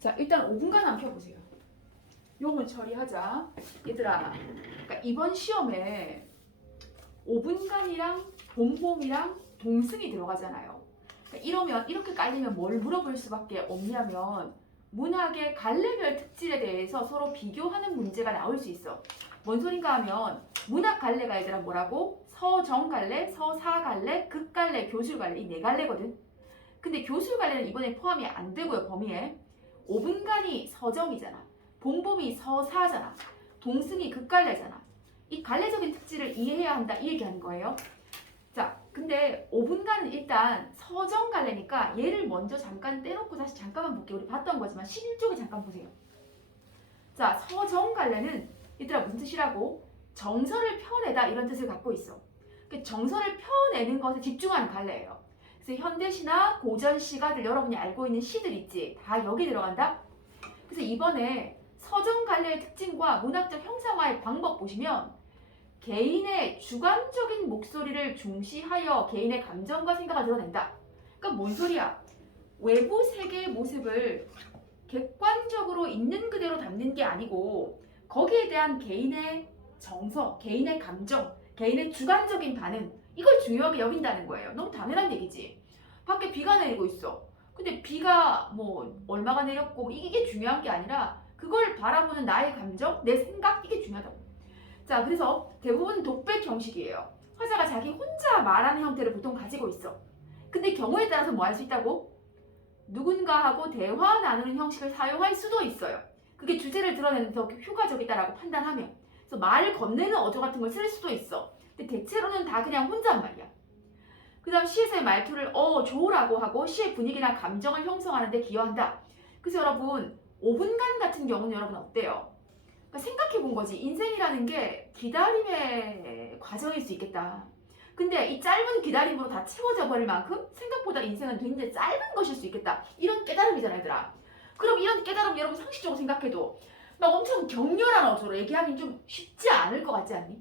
자, 일단 5분간 한번 펴보세요. 요걸 처리하자. 얘들아, 그러니까 이번 시험에 5분간이랑 본봉이랑 동승이 들어가잖아요. 그러니까 이러면 이렇게 깔리면 뭘 물어볼 수밖에 없냐면 문학의 갈래별 특질에 대해서 서로 비교하는 문제가 나올 수 있어. 뭔 소린가 하면 문학 갈래가 얘들아 뭐라고? 서정 갈래, 서사 갈래, 극 갈래, 교술 갈래 이 네 갈래거든. 근데 교술 갈래는 이번에 포함이 안 되고요, 범위에. 5분간이 서정이잖아. 본범이 서사잖아. 동승이 극갈래잖아. 이 갈래적인 특질을 이해해야 한다 이 얘기하는 거예요. 자, 근데 5분간은 일단 서정 갈래니까 얘를 먼저 잠깐 떼놓고 다시 잠깐만 볼게요. 우리 봤던 거지만 11쪽에 잠깐 보세요. 자, 서정 갈래는 얘들아 무슨 뜻이라고? 정서를 펴내다 이런 뜻을 갖고 있어. 정서를 펴내는 것에 집중하는 갈래예요. 그래서 현대시나 고전시가들 여러분이 알고 있는 시들 있지? 다 여기 들어간다? 그래서 이번에 서정 갈래의 특징과 문학적 형상화의 방법 보시면 개인의 주관적인 목소리를 중시하여 개인의 감정과 생각을 드러낸다. 그러니까 뭔 소리야? 외부 세계의 모습을 객관적으로 있는 그대로 담는 게 아니고 거기에 대한 개인의 정서, 개인의 감정, 개인의 주관적인 반응 이걸 중요하게 여긴다는 거예요. 너무 당연한 얘기지. 밖에 비가 내리고 있어. 근데 비가 뭐 얼마가 내렸고 이게 중요한 게 아니라 그걸 바라보는 나의 감정, 내 생각 이게 중요하다고. 자, 그래서 대부분 독백 형식이에요. 화자가 자기 혼자 말하는 형태를 보통 가지고 있어. 근데 경우에 따라서 뭐 할 수 있다고? 누군가하고 대화 나누는 형식을 사용할 수도 있어요. 그게 주제를 드러내는 더 효과적이다라고 판단하면. 그래서 말을 건네는 어조 같은 걸 쓸 수도 있어. 근데 대체로는 다 그냥 혼잣말이야. 그 다음 시에서의 말투를 조라고 하고 시의 분위기나 감정을 형성하는 데 기여한다. 그래서 여러분 5분간 같은 경우는 여러분 어때요? 그러니까 생각해 본 거지. 인생이라는 게 기다림의 과정일 수 있겠다. 근데 이 짧은 기다림으로 다 채워져 버릴 만큼 생각보다 인생은 굉장히 짧은 것일 수 있겠다. 이런 깨달음이잖아, 얘들아. 그럼 이런 깨달음 여러분 상식적으로 생각해도 막 엄청 격렬한 어조로 얘기하긴 좀 쉽지 않을 것 같지 않니?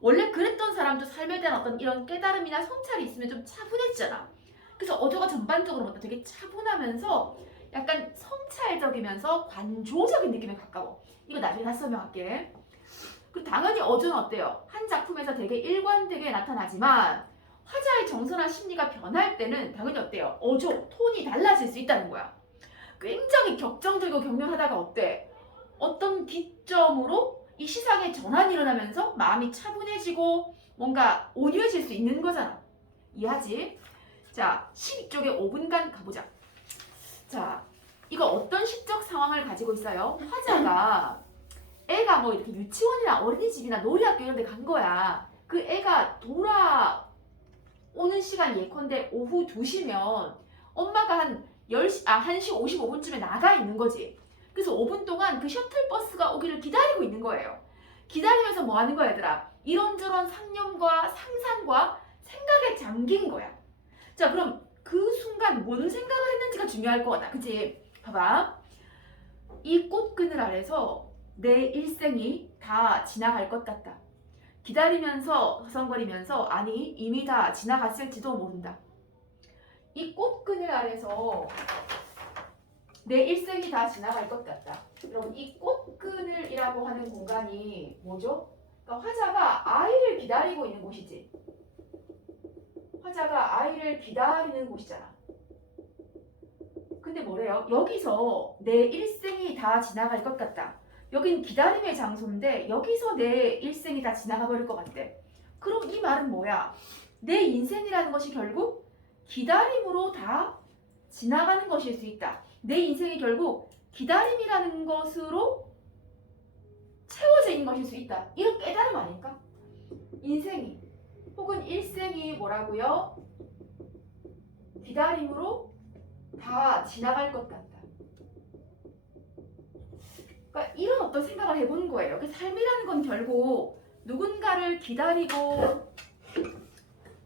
원래 그랬던 사람도 삶에 대한 어떤 이런 깨달음이나 성찰이 있으면 좀 차분해지잖아. 그래서 어조가 전반적으로 되게 차분하면서 약간 성찰적이면서 관조적인 느낌에 가까워. 이거 나중에 다시 설명할게. 그리고 당연히 어조는 어때요? 한 작품에서 되게 일관되게 나타나지만 화자의 정서나 심리가 변할 때는 당연히 어때요? 어조, 톤이 달라질 수 있다는 거야. 굉장히 격정적이고 격렬하다가 어때? 어떤 기점으로 이 시상의 전환이 일어나면서 마음이 차분해지고 뭔가 온유해질 수 있는 거잖아. 이해하지? 자, 12쪽에 5분간 가보자. 자, 이거 어떤 시적 상황을 가지고 있어요? 화자가 애가 뭐 이렇게 유치원이나 어린이집이나 놀이학교 이런 데 간 거야. 그 애가 돌아오는 시간 예컨대 오후 2시면 엄마가 한 1시 55분쯤에 나가 있는 거지. 그래서 5분 동안 그 셔틀버스가 오기를 기다리고 있는 거예요. 기다리면서 뭐 하는 거야, 얘들아? 이런저런 상념과 상상과 생각에 잠긴 거야. 자, 그럼 그 순간 뭔 생각을 했는지가 중요할 거다. 그치? 봐봐. 이 꽃그늘 아래서 내 일생이 다 지나갈 것 같다. 기다리면서 허성거리면서 아니 이미 다 지나갔을지도 모른다. 이 꽃그늘 아래서 내 일생이 다 지나갈 것 같다. 여러분 이 꽃그늘이라고 하는 공간이 뭐죠? 그러니까 화자가 아이를 기다리고 있는 곳이지. 화자가 아이를 기다리는 곳이잖아. 근데 뭐래요? 여기서 내 일생이 다 지나갈 것 같다. 여긴 기다림의 장소인데 여기서 내 일생이 다 지나가 버릴 것 같대. 그럼 이 말은 뭐야? 내 인생이라는 것이 결국 기다림으로 다 지나가는 것일 수 있다. 내 인생이 결국 기다림이라는 것으로 채워져 있는 것일 수 있다. 이런 깨달음 아닐까? 인생이 혹은 일생이 뭐라고요? 기다림으로 다 지나갈 것 같다. 그러니까 이런 어떤 생각을 해보는 거예요. 그 삶이라는 건 결국 누군가를 기다리고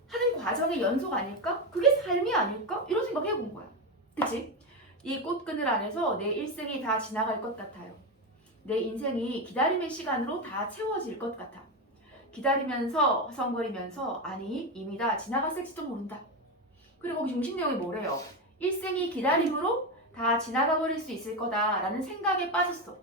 하는 과정의 연속 아닐까? 그게 삶이 아닐까? 이런 생각 해본 거야. 그치? 이 꽃그늘 안에서 내 일생이 다 지나갈 것 같아요. 내 인생이 기다림의 시간으로 다 채워질 것 같아. 기다리면서 허성거리면서 아니 이미 다 지나갔을지도 모른다. 그리고 거기 중심 내용이 뭐래요? 일생이 기다림으로 다 지나가 버릴 수 있을 거다라는 생각에 빠졌어.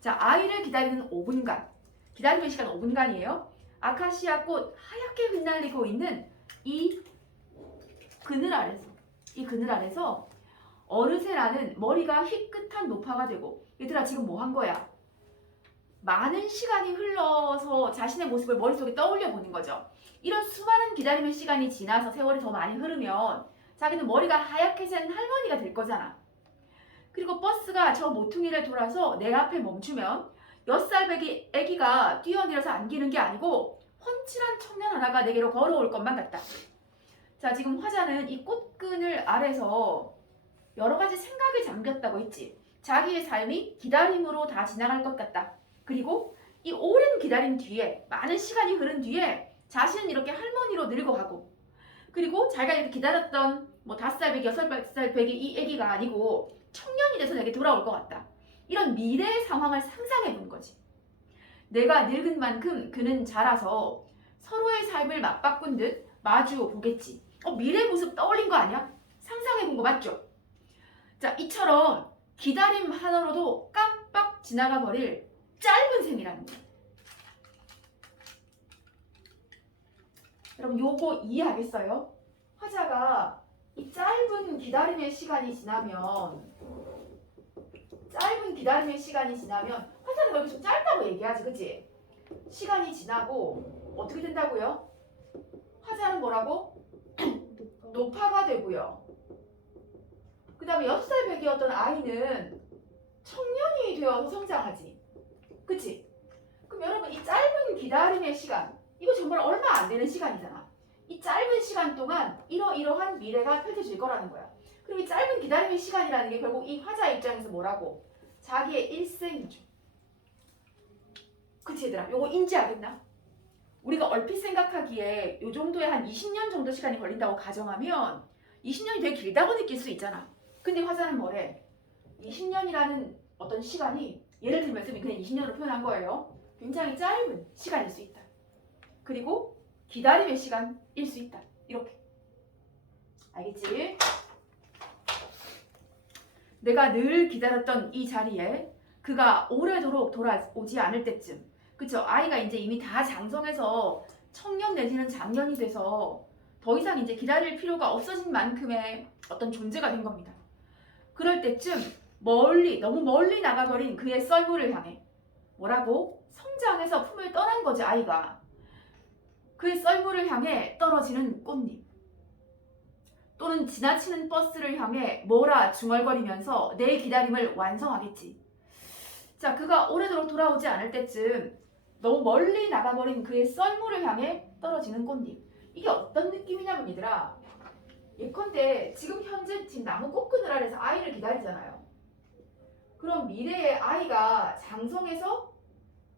자, 아이를 기다리는 5분간. 기다림의 시간 5분간이에요. 아카시아 꽃 하얗게 흩날리고 있는 이 그늘 아래서 어르세라는 머리가 희끗한 노파가 되고, 얘들아 지금 뭐 한 거야? 많은 시간이 흘러서 자신의 모습을 머릿속에 떠올려 보는 거죠. 이런 수많은 기다림의 시간이 지나서 세월이 더 많이 흐르면 자기는 머리가 하얗게 센 할머니가 될 거잖아. 그리고 버스가 저 모퉁이를 돌아서 내 앞에 멈추면 6살 배기 애기가 뛰어내려서 안기는 게 아니고 훤칠한 청년 하나가 내게로 걸어올 것만 같다. 자, 지금 화자는 이 꽃그늘 아래서 여러 가지 생각에 잠겼다고 했지. 자기의 삶이 기다림으로 다 지나갈 것 같다. 그리고 이 오랜 기다림 뒤에, 많은 시간이 흐른 뒤에 자신은 이렇게 할머니로 늙어가고, 그리고 자기가 이렇게 기다렸던 5살 배기, 6살 배기 이 애기가 아니고 청년이 돼서 내게 돌아올 것 같다. 이런 미래의 상황을 상상해 본 거지. 내가 늙은 만큼 그는 자라서 서로의 삶을 맞바꾼 듯 마주 보겠지. 미래 모습 떠올린 거 아니야? 상상해 본 거 맞죠? 자, 이처럼 기다림 하나로도 깜빡 지나가 버릴 짧은 생이라는 거예요. 여러분 요거 이해하겠어요? 화자가 이 짧은 기다림의 시간이 지나면 화자는 여기 좀 짧다고 얘기하지, 그치? 시간이 지나고 어떻게 된다고요? 화자는 뭐라고? 노파가 되고요. 그 다음에 6살 배기였던 아이는 청년이 되어서 성장하지. 그치? 그럼 여러분 이 짧은 기다림의 시간, 이거 정말 얼마 안 되는 시간이잖아. 이 짧은 시간 동안 이러이러한 미래가 펼쳐질 거라는 거야. 그리고 이 짧은 기다림의 시간이라는 게 결국 이 화자 입장에서 뭐라고? 자기의 일생이죠. 그치 얘들아? 요거 인지하겠나? 우리가 얼핏 생각하기에 요 정도의 한 20년 정도 시간이 걸린다고 가정하면 20년이 되게 길다고 느낄 수 있잖아. 근데 화자는 뭐래? 20년이라는 어떤 시간이, 예를 들면서 그냥 20년으로 표현한 거예요. 굉장히 짧은 시간일 수 있다. 그리고 기다림의 시간일 수 있다. 이렇게. 알겠지? 내가 늘 기다렸던 이 자리에 그가 오래도록 돌아오지 않을 때쯤, 그쵸? 아이가 이제 이미 다 장성해서 청년 내지는 장년이 돼서 더 이상 이제 기다릴 필요가 없어진 만큼의 어떤 존재가 된 겁니다. 그럴 때쯤 너무 멀리 나가버린 그의 썰물을 향해 뭐라고? 성장해서 품을 떠난 거지, 아이가. 그의 썰물을 향해 떨어지는 꽃잎, 또는 지나치는 버스를 향해 뭐라 중얼거리면서 내 기다림을 완성하겠지. 자, 그가 오래도록 돌아오지 않을 때쯤 너무 멀리 나가버린 그의 썰물을 향해 떨어지는 꽃잎. 이게 어떤 느낌이냐면 얘들아, 예컨대 지금 현재 나무 꽃그늘 아래서 아이를 기다리잖아요. 그럼 미래의 아이가 장성해서,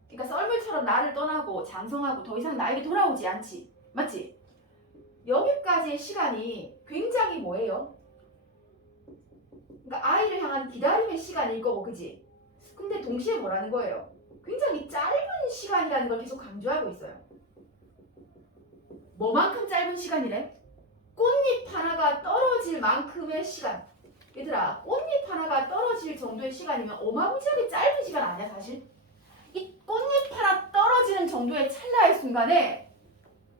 그러니까 썰물처럼 나를 떠나고 장성하고 더 이상 나에게 돌아오지 않지. 맞지? 여기까지의 시간이 굉장히 뭐예요? 그러니까 아이를 향한 기다림의 시간일 거고, 그지? 근데 동시에 뭐라는 거예요? 굉장히 짧은 시간이라는 걸 계속 강조하고 있어요. 뭐만큼 짧은 시간이래? 꽃잎 하나가 떨어질 만큼의 시간. 얘들아, 꽃잎 하나가 떨어질 정도의 시간이면 어마무지하게 짧은 시간 아니야, 사실? 이 꽃잎 하나 떨어지는 정도의 찰나의 순간에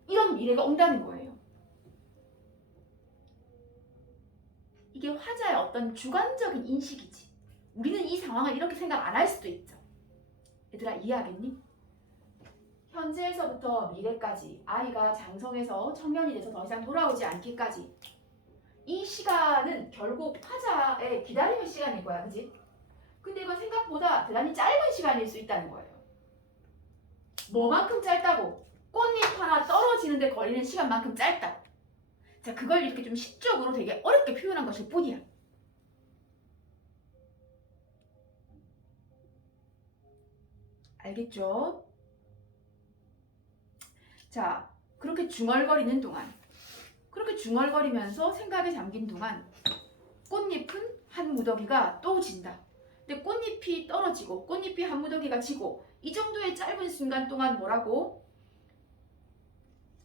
이런 미래가 온다는 거예요. 이게 화자의 어떤 주관적인 인식이지. 우리는 이 상황을 이렇게 생각 안 할 수도 있죠. 얘들아, 이해하겠니? 현재에서부터 미래까지, 아이가 장성해서 청년이 돼서 더 이상 돌아오지 않기까지, 이 시간은 결국 화자의 기다림의 시간일 거야, 그지? 근데 이건 생각보다 대단히 짧은 시간일 수 있다는 거예요. 뭐만큼 짧다고? 꽃잎 하나 떨어지는데 걸리는 시간만큼 짧다. 자, 그걸 이렇게 좀 시적으로 되게 어렵게 표현한 것일 뿐이야. 알겠죠? 자, 그렇게 중얼거리면서 생각에 잠긴 동안 꽃잎은 한 무더기가 또 진다. 근데 꽃잎이 떨어지고 꽃잎이 한 무더기가 지고 이 정도의 짧은 순간 동안 뭐라고?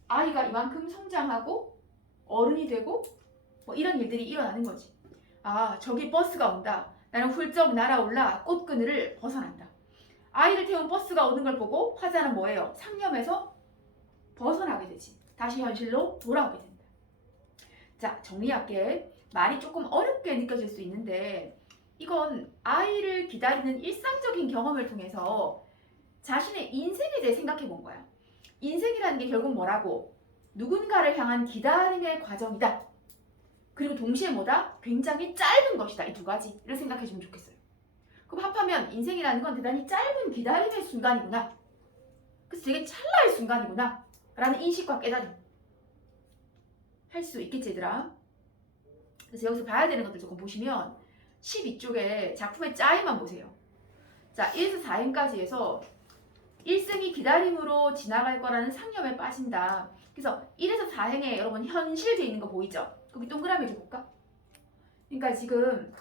아이가 이만큼 성장하고 어른이 되고 뭐 이런 일들이 일어나는 거지. 아, 저기 버스가 온다. 나는 훌쩍 날아올라 꽃그늘을 벗어난다. 아이를 태운 버스가 오는 걸 보고 화자는 뭐예요? 상념에서 벗어나게 되지. 다시 현실로 돌아오게 된다. 자, 정리할게. 말이 조금 어렵게 느껴질 수 있는데 이건 아이를 기다리는 일상적인 경험을 통해서 자신의 인생에 대해 생각해 본 거야. 인생이라는 게 결국 뭐라고? 누군가를 향한 기다림의 과정이다. 그리고 동시에 뭐다? 굉장히 짧은 것이다. 이 두 가지를 생각해 주면 좋겠어요. 그럼 합하면 인생이라는 건 대단히 짧은 기다림의 순간이구나. 그래서 되게 찰나의 순간이구나. 라는 인식과 깨달음. 할 수 있겠지, 얘들아? 그래서 여기서 봐야 되는 것들 조금 보시면 12쪽에 작품의 짜임만 보세요. 자, 1에서 4행까지 해서 1승이 기다림으로 지나갈 거라는 상념에 빠진다. 그래서 1에서 4행에 여러분 현실 돼 있는 거 보이죠? 거기 동그라미 줘볼까? 그러니까 지금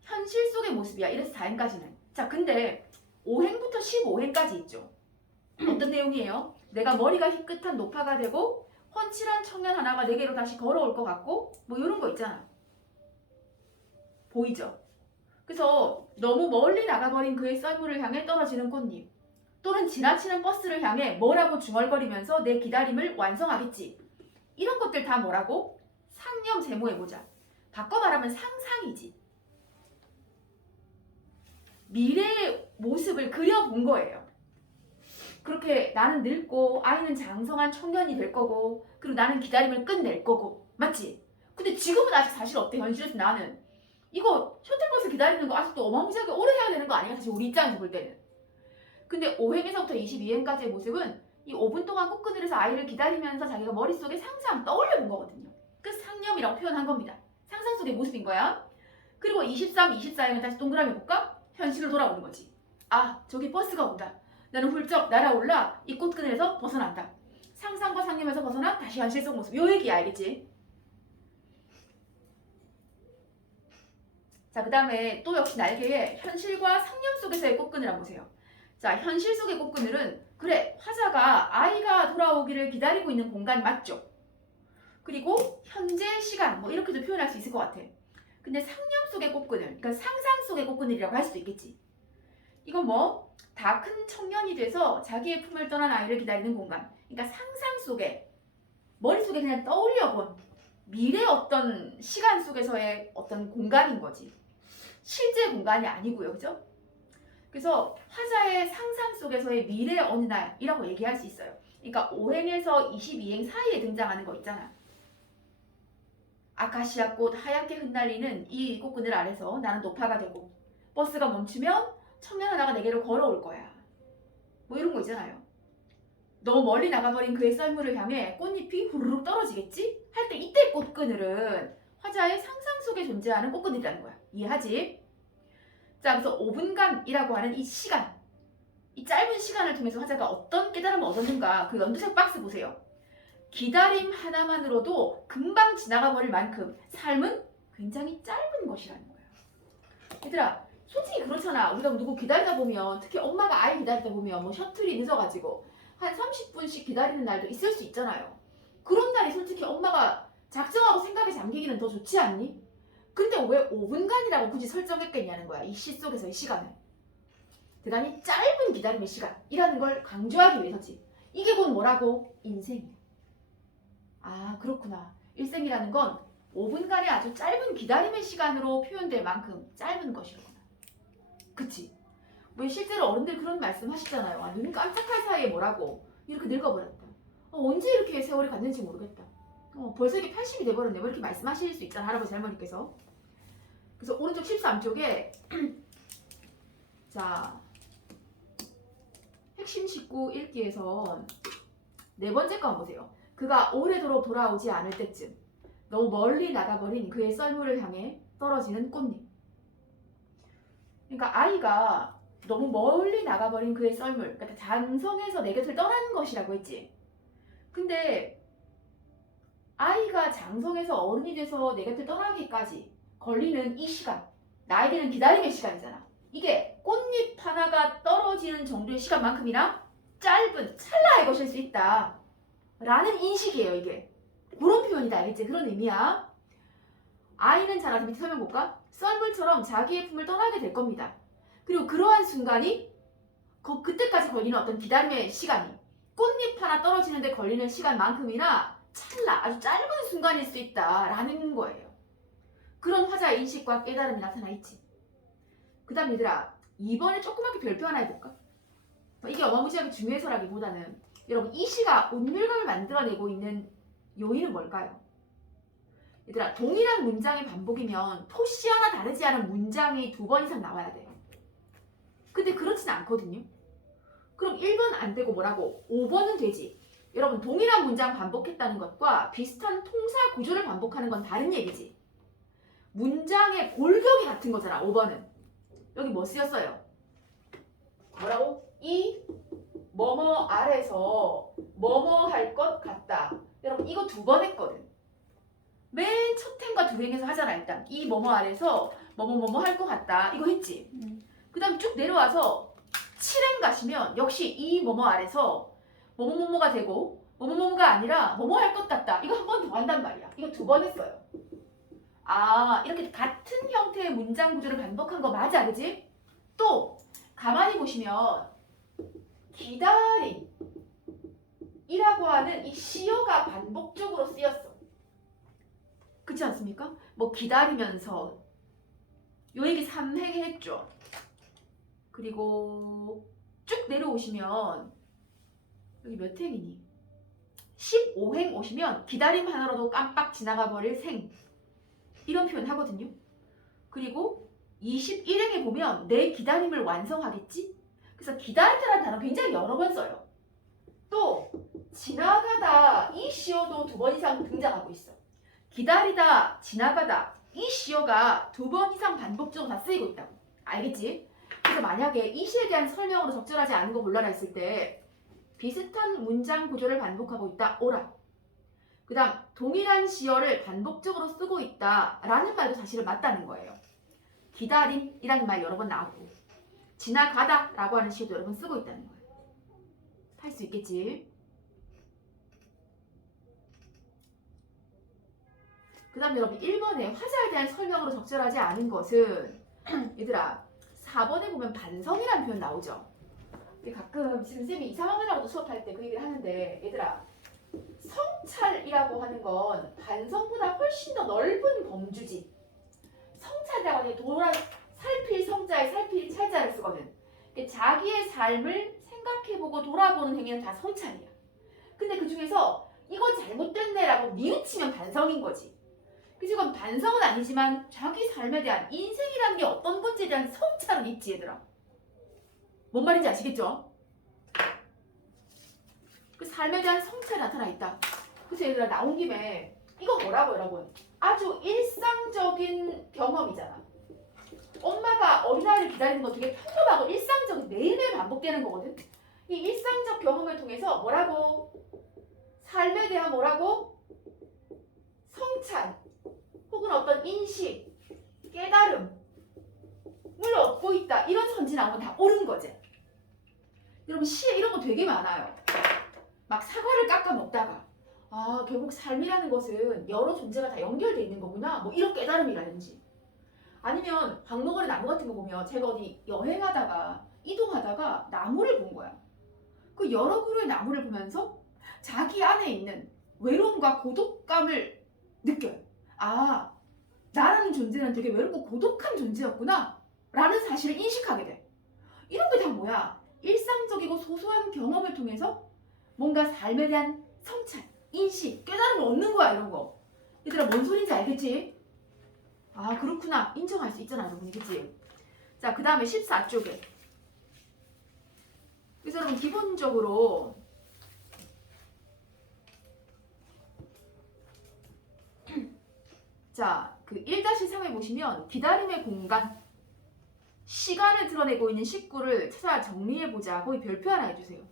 현실 속의 모습이야. 1에서 4행까지는. 자, 근데 5행부터 15행까지 있죠. 어떤 내용이에요? 내가 머리가 희끗한 노파가 되고 훤칠한 청년 하나가 내게로 다시 걸어올 것 같고 뭐 이런 거 있잖아. 보이죠? 그래서 너무 멀리 나가버린 그의 썰물을 향해 떨어지는 꽃잎 또는 지나치는 버스를 향해 뭐라고 중얼거리면서 내 기다림을 완성하겠지. 이런 것들 다 뭐라고? 상념 제모해보자. 바꿔 말하면 상상이지. 미래의 모습을 그려본 거예요. 그렇게 나는 늙고 아이는 장성한 청년이 될 거고 그리고 나는 기다림을 끝낼 거고 맞지? 근데 지금은 아직 사실 어때? 현실에서 나는 이거 셔틀버스 기다리는 거 아직도 어마무시하게 오래 해야 되는 거 아니야? 사실 우리 입장에서 볼 때는. 근데 5행에서부터 22행까지의 모습은 이 5분 동안 꽃그늘에서 아이를 기다리면서 자기가 머릿속에 상상 떠올려본 거거든요. 그래서 상념이라고 표현한 겁니다. 상상 속의 모습인 거야. 그리고 23, 24행은 다시 동그라미 볼까? 현실로 돌아오는 거지. 아, 저기 버스가 온다. 나는 훌쩍 날아올라 이 꽃그늘에서 벗어난다. 상상과 상념에서 벗어나 다시 현실 속 모습. 요 얘기야, 알겠지? 자, 그 다음에 또 역시 날개에 현실과 상념 속에서의 꽃그늘 한번 보세요. 자, 현실 속의 꽃그늘은 그래, 화자가 아이가 돌아오기를 기다리고 있는 공간 맞죠? 그리고 현재 시간 뭐 이렇게도 표현할 수 있을 것 같아. 근데 상념 속의 꽃그늘, 그러니까 상상 속의 꽃그늘이라고 할 수도 있겠지. 이건 뭐? 다 큰 청년이 돼서 자기의 품을 떠난 아이를 기다리는 공간. 그러니까 상상 속에, 머릿속에 그냥 떠올려본 미래 어떤 시간 속에서의 어떤 공간인 거지. 실제 공간이 아니고요. 그죠? 그래서 화자의 상상 속에서의 미래 어느 날이라고 얘기할 수 있어요. 그러니까 5행에서 22행 사이에 등장하는 거 있잖아. 아카시아 꽃 하얗게 흩날리는 이 꽃그늘 아래서 나는 노파가 되고 버스가 멈추면 청년 하나가 내게로 걸어올 거야. 뭐 이런 거 있잖아요. 너무 멀리 나가버린 그의 썰물을 향해 꽃잎이 후루룩 떨어지겠지? 할 때 이때 꽃그늘은 화자의 상상 속에 존재하는 꽃그늘이라는 거야. 이해하지? 자, 그래서 5분간이라고 하는 이 시간, 이 짧은 시간을 통해서 화자가 어떤 깨달음을 얻었는가 그 연두색 박스 보세요. 기다림 하나만으로도 금방 지나가 버릴 만큼 삶은 굉장히 짧은 것이라는 거예요. 얘들아, 솔직히 그렇잖아. 우리가 누구 기다리다 보면, 특히 엄마가 아이 기다리다 보면 뭐 셔틀이 늦어가지고 한 30분씩 기다리는 날도 있을 수 있잖아요. 그런 날이 솔직히 엄마가 작정하고 생각에 잠기기는 더 좋지 않니? 근데 왜 5분간이라고 굳이 설정했겠냐는 거야. 이 시 속에서의 시간을. 대단히 짧은 기다림의 시간이라는 걸 강조하기 위해서지. 이게 곧 뭐라고? 인생이야. 아, 그렇구나. 일생이라는 건 5분간의 아주 짧은 기다림의 시간으로 표현될 만큼 짧은 것이로구나. 그치? 왜 실제로 어른들 그런 말씀 하시잖아요. 아, 눈 깜짝할 사이에 뭐라고? 이렇게 늙어버렸다. 언제 이렇게 세월이 갔는지 모르겠다. 벌써 이게 80이 돼버렸네. 뭐 이렇게 말씀하실 수 있잖아. 할아버지 할머니께서. 그래서 오른쪽 13쪽에 자, 핵심 식구 읽기에서 네 번째 거 한번 보세요. 그가 오래도록 돌아오지 않을 때쯤 너무 멀리 나가버린 그의 썰물을 향해 떨어지는 꽃잎. 그러니까 아이가 너무 멀리 나가버린 그의 썰물, 그러니까 장성에서 내 곁을 떠나는 것이라고 했지. 근데 아이가 장성에서 어른이 돼서 내 곁을 떠나기까지 걸리는 이 시간, 나에게는 기다림의 시간이잖아. 이게 꽃잎 하나가 떨어지는 정도의 시간만큼이나 짧은 찰나의 것일 수 있다 라는 인식이에요. 이게 그런 표현이다, 알겠지? 그런 의미야. 아이는 자라서 밑에 설명 볼까? 썰물처럼 자기의 품을 떠나게 될 겁니다. 그리고 그러한 순간이 그때까지 걸리는 어떤 기다림의 시간이 꽃잎 하나 떨어지는데 걸리는 시간만큼이나 찰나 아주 짧은 순간일 수 있다라는 거예요. 그런 화자의 인식과 깨달음이 나타나 있지. 그 다음 얘들아, 이번에 조그맣게 별표 하나 해볼까? 이게 어마무시하게 중요해서라기보다는 여러분 이 시가 운율감을 만들어내고 있는 요인은 뭘까요? 얘들아, 동일한 문장의 반복이면 토시 하나 다르지 않은 문장이 2번 이상 나와야 돼요. 근데 그렇진 않거든요. 그럼 1번 안 되고 뭐라고? 5번은 되지. 여러분, 동일한 문장 반복했다는 것과 비슷한 통사 구조를 반복하는 건 다른 얘기지. 문장의 골격이 같은 거잖아. 5번은. 여기 뭐 쓰였어요? 뭐라고? 이 뭐뭐 아래서 뭐뭐 할 것 같다. 여러분, 이거 2번 했거든. 맨 첫 행과 두 행에서 하잖아. 일단 이 뭐뭐 아래서 뭐뭐 할 것 같다. 이거 했지. 그 다음 쭉 내려와서 7행 가시면 역시 이 뭐뭐 아래서 뭐뭐뭐가 되고 뭐뭐뭐가 아니라 뭐뭐 할 것 같다. 이거 한 번 더 한단 말이야. 이거 2번 했어요. 아, 이렇게 같은 형태의 문장 구조를 반복한 거 맞아, 그지? 또 가만히 보시면 기다림이라고 하는 이 시어가 반복적으로 쓰였어. 그렇지 않습니까? 뭐 기다리면서 요 얘기 3행 했죠. 그리고 쭉 내려오시면 여기 몇 행이니? 15행 오시면 기다림 하나로도 깜빡 지나가 버릴 생, 이런 표현 하거든요. 그리고 21행에 보면 내 기다림을 완성하겠지? 그래서 기다리다라는 단어 굉장히 여러 번 써요. 또 지나가다 이 시어도 2번 이상 등장하고 있어. 기다리다, 지나가다 이 시어가 2번 이상 반복적으로 다 쓰이고 있다고. 알겠지? 그래서 만약에 이 시에 대한 설명으로 적절하지 않은 거 골라라 했을 때 비슷한 문장 구조를 반복하고 있다, 오라. 그 다음 동일한 시어를 반복적으로 쓰고 있다 라는 말도 사실은 맞다는 거예요. 기다림이라는 말 여러 번 나오고 지나가다 라고 하는 시어도 여러 번 쓰고 있다는 거예요. 할 수 있겠지? 그 다음 여러분 1번에 화자에 대한 설명으로 적절하지 않은 것은 얘들아 4번에 보면 반성이라는 표현 나오죠. 근데 가끔 지금 쌤이 2, 3학년하고도 수업할 때 그 얘기를 하는데 얘들아 성찰이라고 하는 건 반성보다 훨씬 더 넓은 범주지. 성찰이라고 하는 게 살필 성자에 살필 찰자를 쓰거든. 자기의 삶을 생각해보고 돌아보는 행위는 다 성찰이야. 근데 그 중에서 이거 잘못됐네 라고 뉘우치면 반성인 거지. 그래서 이건 반성은 아니지만 자기 삶에 대한 인생이라는 게 어떤 건지에 대한 성찰은 있지 얘들아. 뭔 말인지 아시겠죠? 그 삶에 대한 성찰이 나타나 있다. 그래서 얘들아 나온 김에 이거 뭐라고 여러분? 아주 일상적인 경험이잖아. 엄마가 어린아이를 기다리는 거 되게 평범하고 일상적인 매일매일 반복되는 거거든. 이 일상적 경험을 통해서 뭐라고? 삶에 대한 뭐라고? 성찰 혹은 어떤 인식, 깨달음을 얻고 있다. 이런 선지 나오면 다 옳은 거지. 여러분 시에 이런 거 되게 많아요. 막 사과를 깎아 먹다가 아 결국 삶이라는 것은 여러 존재가 다 연결되어 있는 거구나. 뭐 이런 깨달음이라든지 아니면 박물관의 나무 같은 거 보면 제가 어디 여행하다가 이동하다가 나무를 본 거야. 그 여러 그루의 나무를 보면서 자기 안에 있는 외로움과 고독감을 느껴요. 아 나라는 존재는 되게 외롭고 고독한 존재였구나 라는 사실을 인식하게 돼. 이런 게 다 뭐야? 일상적이고 소소한 경험을 통해서 뭔가 삶에 대한 성찰, 인식, 깨달음을 얻는 거야 이런 거. 얘들아 뭔 소린지 알겠지? 아 그렇구나 인정할 수 있잖아 여러분이 그치? 자 그 다음에 14쪽에 그래서 여러분 기본적으로 자 그 1-3에 보시면 기다림의 공간 시간을 드러내고 있는 식구를 찾아 정리해보자고 이 별표 하나 해주세요.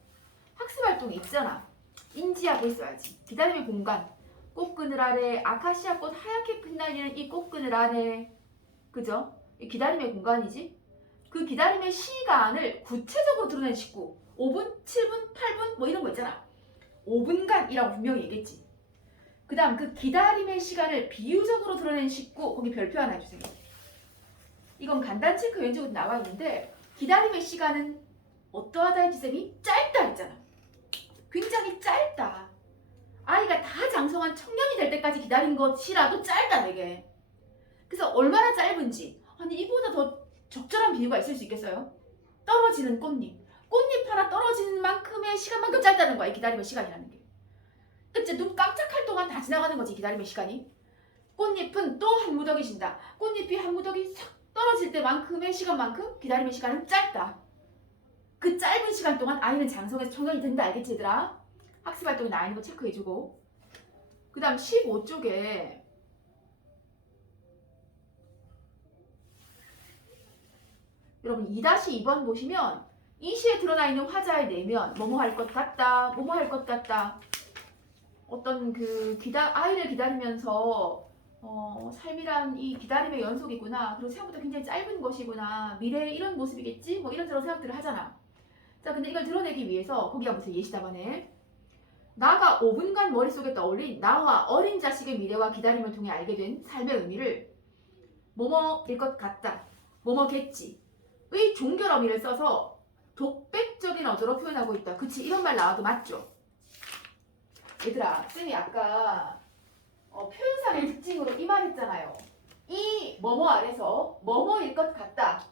학습활동에 있잖아. 인지하고 있어야지. 기다림의 공간 꽃그늘 아래 아카시아 꽃 하얗게 흩날리는 이 꽃그늘 안에 그죠? 이 기다림의 공간이지. 그 기다림의 시간을 구체적으로 드러낸 식구 5분, 7분, 8분 뭐 이런 거 있잖아. 5분간이라고 분명히 얘기했지. 그 다음 그 기다림의 시간을 비유적으로 드러낸 식구, 거기 별표 하나 해주세요. 이건 간단 체크 왼쪽으로 나와 있는데 기다림의 시간은 어떠하다 했지 쌤이? 짧다 했잖아. 굉장히 짧다. 아이가 다 장성한 청년이 될 때까지 기다린 것이라도 짧다 되게. 그래서 얼마나 짧은지, 아니 이보다 더 적절한 비유가 있을 수 있겠어요? 떨어지는 꽃잎. 꽃잎 하나 떨어지는 만큼의 시간만큼 짧다는 거야, 이 기다림의 시간이라는 게. 그치? 눈 깜짝할 동안 다 지나가는 거지, 기다림의 시간이. 꽃잎은 또 한 무더기 진다. 꽃잎이 한 무더기 싹 떨어질 때만큼의 시간만큼 기다림의 시간은 짧다. 그 짧은 시간 동안 아이는 장성해서 청년이 된다. 알겠지 얘들아? 학습활동에 나와 있는 거 체크해주고. 그 다음 15쪽에 여러분 2-2번 보시면 이 시에 드러나 있는 화자의 내면, 뭐뭐 할 것 같다, 뭐뭐 할 것 같다. 어떤 그 아이를 기다리면서 삶이란 이 기다림의 연속이구나. 그리고 생각보다 굉장히 짧은 것이구나. 미래의 이런 모습이겠지? 뭐 이런저런 생각들을 하잖아. 자, 근데 이걸 드러내기 위해서 거기가 무슨 예시답안에 나가 5분간 머릿속에 떠올린 나와 어린 자식의 미래와 기다림을 통해 알게 된 삶의 의미를 뭐뭐일 것 같다, 뭐뭐겠지 의 종결 어미를 써서 독백적인 어조로 표현하고 있다. 그치? 이런 말 나와도 맞죠? 얘들아, 쌤이 아까 표현상의 특징으로 이 말 했잖아요. 이 뭐뭐 아래서 뭐뭐일 것 같다.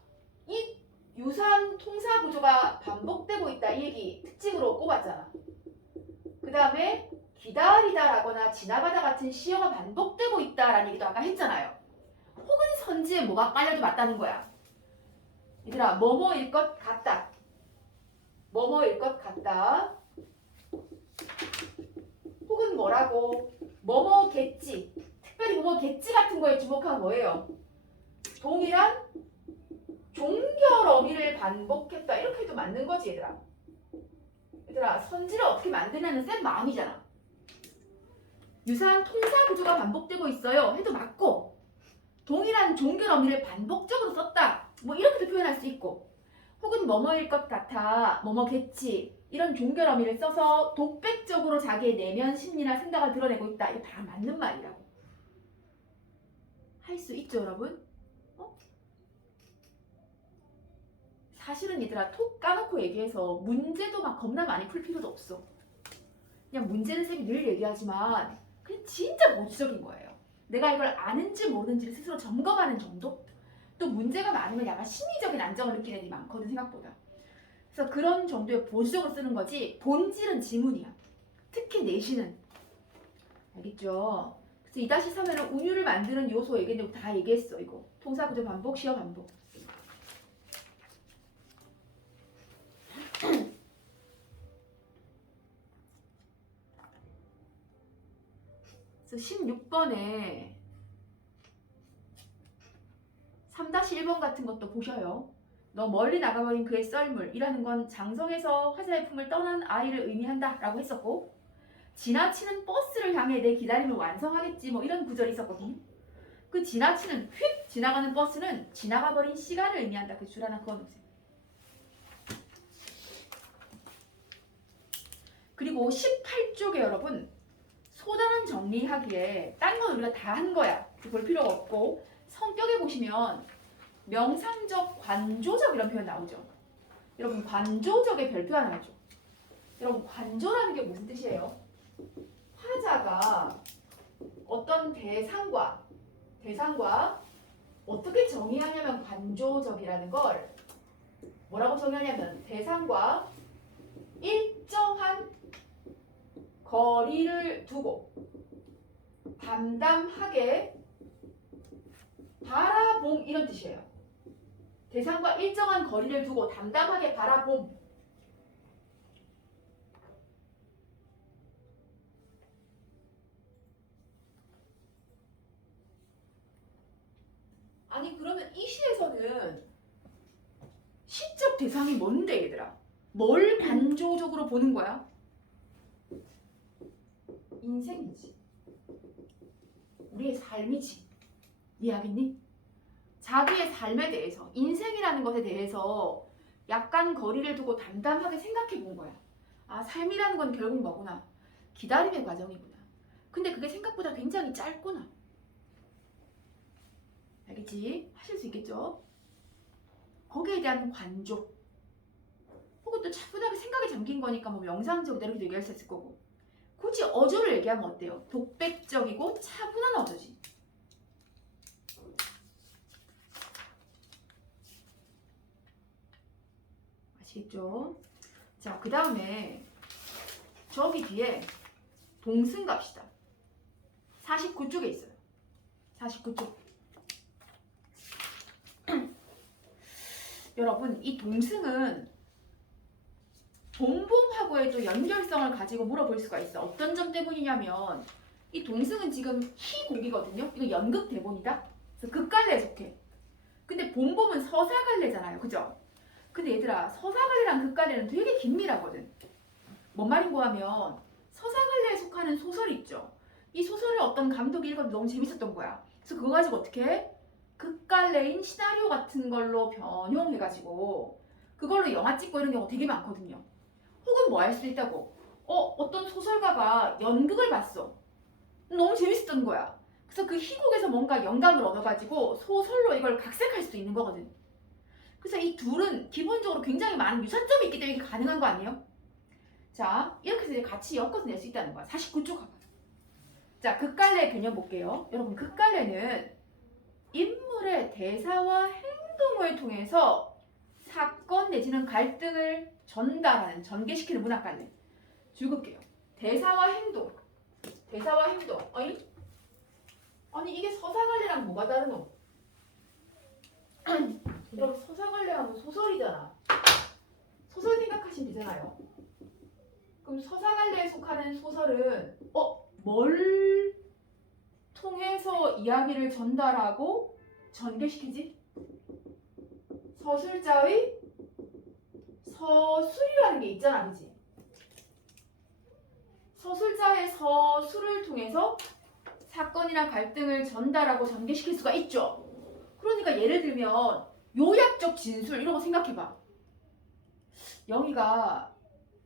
이 유사한 통사 구조가 반복되고 있다. 이 얘기 특징으로 꼽았잖아. 그 다음에 기다리다라거나 지나가다 같은 시어가 반복되고 있다라는 얘기도 아까 했잖아요. 혹은 선지에 뭐가 깔려도 맞다는 거야. 얘들아, 뭐뭐일 것 같다. 뭐뭐일 것 같다. 혹은 뭐라고? 뭐뭐겠지. 특별히 뭐뭐겠지 같은 거에 주목한 뭐예요? 동일한 종결 어미를 반복했다. 이렇게 해도 맞는 거지 얘들아. 얘들아, 선지를 어떻게 만드냐는 쌤 마음이잖아. 유사한 통사 구조가 반복되고 있어요 해도 맞고, 동일한 종결 어미를 반복적으로 썼다. 뭐 이렇게도 표현할 수 있고, 혹은 뭐뭐일 것 같아, 뭐뭐겠지 이런 종결 어미를 써서 독백적으로 자기의 내면 심리나 생각을 드러내고 있다. 이거 다 맞는 말이라고. 할 수 있죠 여러분? 사실은 얘들아, 톡 까놓고 얘기해서 문제도 막 겁나 많이 풀 필요도 없어. 그냥 문제는 쌤이 늘 얘기하지만 그냥 진짜 보수적인 거예요. 내가 이걸 아는지 모르는지를 스스로 점검하는 정도? 또 문제가 많으면 약간 심리적인 안정을 느끼는 애들이 많거든 생각보다. 그래서 그런 정도의 보수적으로 쓰는 거지 본질은 지문이야. 특히 내신은. 알겠죠? 그래서 2-3에는 운율을 만드는 요소 얘기했는데 다 얘기했어. 이거 통사구조 반복, 시어 반복. 그래서 16번에 3-1번 같은 것도 보셔요. 너 멀리 나가버린 그의 썰물이라는 건 장성에서 화자의 품을 떠난 아이를 의미한다 라고 했었고, 지나치는 버스를 향해 내 기다림을 완성하겠지 뭐 이런 구절이 있었거든요. 그 지나치는 휙 지나가는 버스는 지나가버린 시간을 의미한다. 그 줄 하나 그어놓으세요. 그리고 18쪽에 여러분 소단원 정리하기에 딴 건 우리가 다 한 거야. 볼 필요가 없고, 성격에 보시면 명상적, 관조적 이런 표현 나오죠. 여러분 관조적의 별표 하나 해줘. 여러분 관조라는 게 무슨 뜻이에요? 화자가 어떤 대상과 어떻게 정의하냐면 관조적이라는 걸 뭐라고 정의하냐면 대상과 일정한 거리를 두고 담담하게 바라봄 이런 뜻이에요. 대상과 일정한 거리를 두고 담담하게 바라봄. 아니 그러면 이 시에서는 시적 대상이 뭔데 얘들아? 뭘 관조적으로 보는 거야? 인생이지. 우리의 삶이지. 이해하겠니? 자기의 삶에 대해서, 인생이라는 것에 대해서 약간 거리를 두고 담담하게 생각해 본 거야. 아, 삶이라는 건 결국 뭐구나? 기다림의 과정이구나. 근데 그게 생각보다 굉장히 짧구나. 알겠지? 하실 수 있겠죠? 거기에 대한 관조. 혹은 또 차분하게 생각에 잠긴 거니까 뭐 명상적으로 이렇게 얘기할 수 있을 거고. 굳이 어조를 얘기하면 어때요? 독백적이고 차분한 어조지. 아시겠죠? 자, 그 다음에 저기 뒤에 동승 갑시다. 49쪽에 있어요. 49쪽. 여러분, 이 동승은 본봉하고의 또 연결성을 가지고 물어볼 수가 있어. 어떤 점 때문이냐면 이 동승은 지금 희곡이거든요. 이거 연극 대본이다. 그래서 극갈래에 속해. 근데 본봉은 서사갈래잖아요. 그죠? 근데 얘들아, 서사갈래랑 극갈래는 되게 긴밀하거든. 뭔 말인고 하면 서사갈래에 속하는 소설이 있죠. 이 소설을 어떤 감독이 읽어도 너무 재밌었던 거야. 그래서 그거 가지고 어떻게 해? 극갈래인 시나리오 같은 걸로 변형해가지고 그걸로 영화 찍고 이런 경우 되게 많거든요. 혹은 뭐 할 수도 있다고. 어떤 소설가가 연극을 봤어. 너무 재밌었던 거야. 그래서 그 희곡에서 뭔가 영감을 얻어가지고 소설로 이걸 각색할 수도 있는 거거든. 그래서 이 둘은 기본적으로 굉장히 많은 유사점이 있기 때문에 가능한 거 아니에요? 자, 이렇게 해서 같이 엮어서 낼 수 있다는 거야. 49쪽 가봐. 자, 극갈래 개념 볼게요. 여러분, 극갈래는 인물의 대사와 행동을 통해서 사건 내지는 갈등을 전달하는, 전개시키는 문학갈래. 줄글게요. 대사와 행동. 대사와 행동. 아니 이게 서사갈래랑 뭐가 다르노? 여러분, 서사갈래하면 소설이잖아. 소설 생각하시면 되잖아요. 그럼 서사갈래에 속하는 소설은 뭘 통해서 이야기를 전달하고 전개시키지? 서술자의 서술이라는 게 있잖아, 그지? 서술자의 서술을 통해서 사건이나 갈등을 전달하고 전개시킬 수가 있죠. 그러니까 예를 들면 요약적 진술 이런 거 생각해봐. 영희가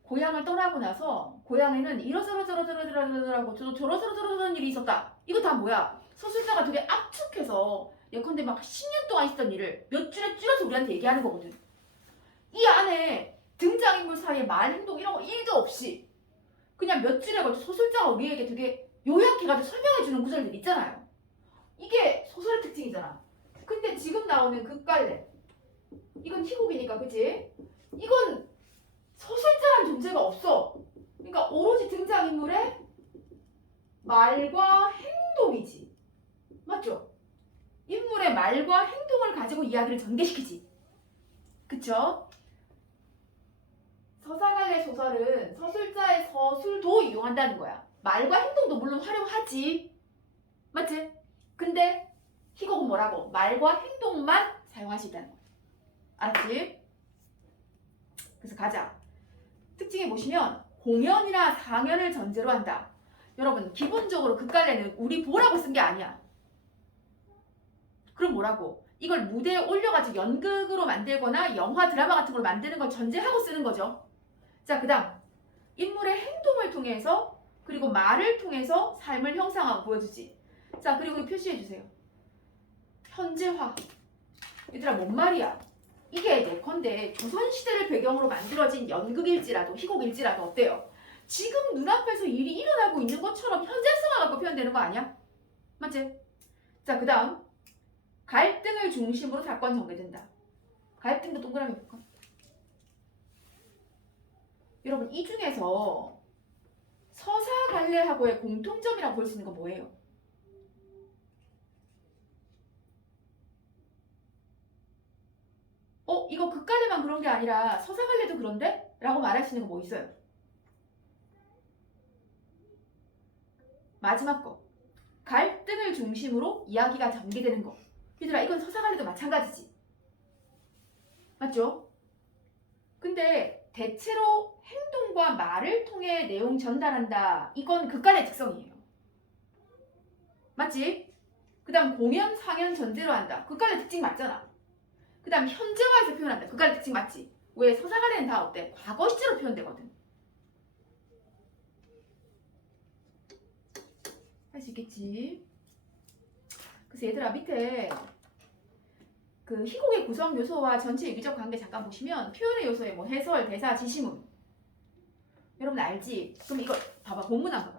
고향을 떠나고 나서 고향에는 이러저러저러저러저러저러고 저러저러저러저런 일이 있었다. 이거 다 뭐야? 서술자가 되게 압축해서 예컨대 막 10년 동안 있었던 일을 몇 줄에 줄여서 우리한테 얘기하는 거거든. 이 안에 등장인물 사이의 말, 행동 이런 거 1도 없이 그냥 몇 줄에 걸쳐 소설자가 우리에게 되게 요약해가지고 설명해주는 구절들 있잖아요. 이게 소설의 특징이잖아. 근데 지금 나오는 극갈래 이건 희곡이니까, 그치? 이건 서술자란 존재가 없어. 그러니까 오로지 등장인물의 말과 행동이지. 맞죠? 인물의 말과 행동을 가지고 이야기를 전개시키지. 그쵸? 서사갈래 소설은 서술자의 서술도 이용한다는 거야. 말과 행동도 물론 활용하지. 맞지? 근데 희곡은 뭐라고? 말과 행동만 사용할 수 있다는 거야. 알았지? 그래서 가자. 특징에 보시면 공연이나 상연을 전제로 한다. 여러분, 기본적으로 극갈래는 우리 보라고 쓴 게 아니야. 그럼 뭐라고? 이걸 무대에 올려가지고 연극으로 만들거나 영화, 드라마 같은 걸 만드는 걸 전제하고 쓰는 거죠. 자, 그 다음 인물의 행동을 통해서 그리고 말을 통해서 삶을 형상화하고 보여주지. 자, 그리고 표시해주세요. 현재화. 얘들아, 뭔 말이야? 이게 예컨대 조선시대를 배경으로 만들어진 연극일지라도 희곡일지라도 어때요? 지금 눈앞에서 일이 일어나고 있는 것처럼 현재성을 갖고 표현되는 거 아니야? 맞지? 자, 그 다음 갈등을 중심으로 사건 전개된다. 갈등도 동그라미 볼까? 여러분, 이 중에서 서사갈래하고의 공통점이라고 볼 수 있는 건 뭐예요? 이거 극갈래만 그런 게 아니라 서사갈래도 그런데? 라고 말할 수 있는 거 뭐 있어요? 마지막 거. 갈등을 중심으로 이야기가 전개되는 거. 얘들아, 이건 서사갈래도 마찬가지지. 맞죠? 근데 대체로 행동과 말을 통해 내용 전달한다. 이건 극갈래 특성이에요. 맞지? 그 다음 공연, 상연 전제로 한다. 극갈래 특징 맞잖아. 그 다음 현재화해서 표현한다. 극갈래 특징 맞지? 왜? 서사갈래는 다 어때? 과거시제로 표현되거든. 할 수 있겠지. 그래서 얘들아 밑에 그 희곡의 구성 요소와 전체 유기적 관계 잠깐 보시면 표현의 요소에 뭐 해설, 대사, 지시문 여러분 알지? 그럼 이거 봐봐 본문 안 봐봐.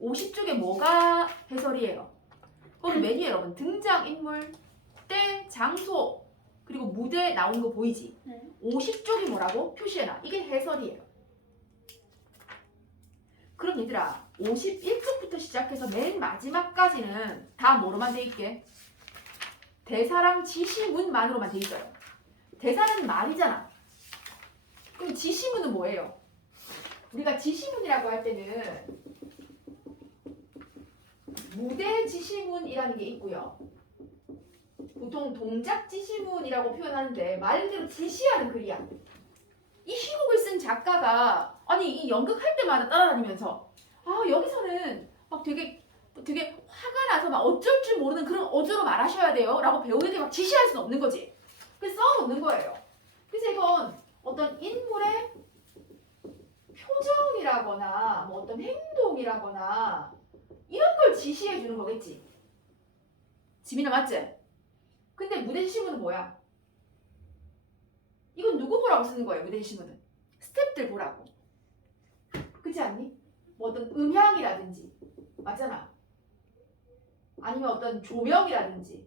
50쪽에 뭐가 해설이에요? 거기 메뉴 여러분 등장인물, 때, 장소 그리고 무대 나오는 거 보이지? 네. 50쪽이 뭐라고? 표시해놔. 이게 해설이에요. 그럼 얘들아 51쪽부터 시작해서 맨 마지막까지는 다 뭐로만 돼 있게? 대사랑 지시문만으로만 돼 있어요. 대사는 말이잖아. 그럼 지시문은 뭐예요? 우리가 지시문이라고 할 때는 무대 지시문이라는 게 있고요. 보통 동작 지시문이라고 표현하는데 말 그대로 지시하는 글이야. 이 희곡을 쓴 작가가 아니 이 연극할 때마다 따라다니면서 아 여기서는 막 되게 화가 나서 막 어쩔 줄 모르는 그런 어조로 말하셔야 돼요 라고 배우에게 막 지시할 수는 없는 거지. 그래서 써놓는 거예요. 그래서 이건 어떤 인물의 표정이라거나 뭐 어떤 행동이라거나 이런 걸 지시해 주는 거겠지. 지민아 맞지? 근데 무대 지시문은 뭐야? 이건 누구 보라고 쓰는 거예요? 무대 지시문은 스태프들 보라고. 그렇지 않니? 뭐 어떤 음향이라든지 맞잖아. 아니면 어떤 조명이라든지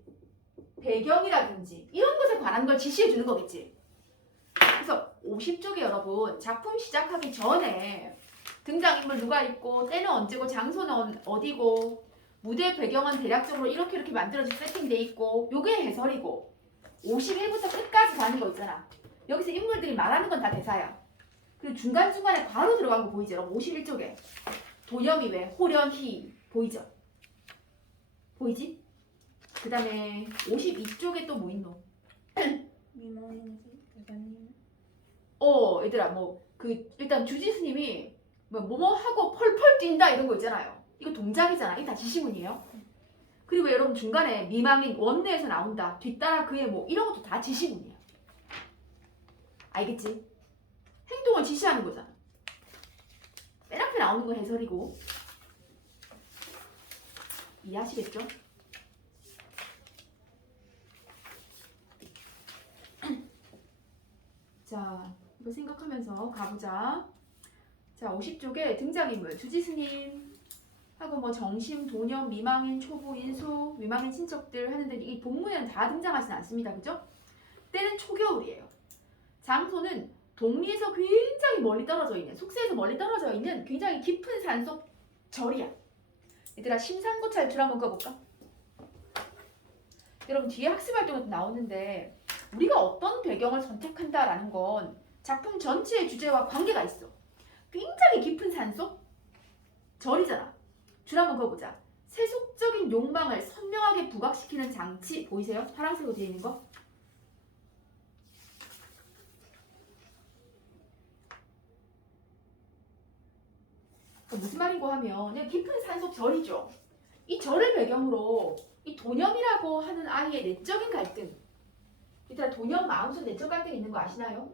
배경이라든지 이런 것에 관한 걸 지시해 주는 거겠지. 그래서 50쪽에 여러분 작품 시작하기 전에 등장인물 누가 있고 때는 언제고 장소는 어디고 무대 배경은 대략적으로 이렇게 만들어져 세팅돼 있고 요게 해설이고 51부터 끝까지 가는 거 있잖아. 여기서 인물들이 말하는 건 다 대사야. 그리고 중간중간에 괄호 들어간 거 보이죠? 여러분 51쪽에 도겸이 왜 호련희 보이죠? 보이지? 그 다음에 52쪽에 또 뭐 있노? 미모인지 대사님. 얘들아 뭐 일단 주지스님이 뭐뭐 하고 펄펄 뛴다 이런 거 있잖아요. 이거 동작이잖아. 이게 다 지시문이에요. 그리고 여러분 중간에 미망인 원내에서 나온다. 뒤따라 그의 뭐 이런 것도 다 지시문이에요. 알겠지? 행동을 지시하는 거잖아. 맨 앞에 나오는 건 해설이고. 이해하시겠죠? 자, 이거 생각하면서 가보자. 자, 50쪽에 등장인물 주지스님 하고 뭐 정심, 도념, 미망인, 초보, 인수, 미망인 친척들 하는데 이 본문에는 다 등장하진 않습니다. 그죠? 때는 초겨울이에요. 장소는 동리에서 굉장히 멀리 떨어져 있는, 속세에서 멀리 떨어져 있는 굉장히 깊은 산속 절이야. 얘들아 심상고찰 줄 한번 꺼볼까? 여러분 뒤에 학습활동에도 나오는데 우리가 어떤 배경을 선택한다라는 건 작품 전체의 주제와 관계가 있어. 굉장히 깊은 산속 절이잖아. 줄 한번 그어보자. 세속적인 욕망을 선명하게 부각시키는 장치 보이세요? 파란색으로 되어 있는 거? 무슨 말인고 하면 그냥 깊은 산속 절이죠. 이 절을 배경으로 이 도념이라고 하는 아이의 내적인 갈등, 얘들아 도념 마음속에 내적 갈등이 있는 거 아시나요?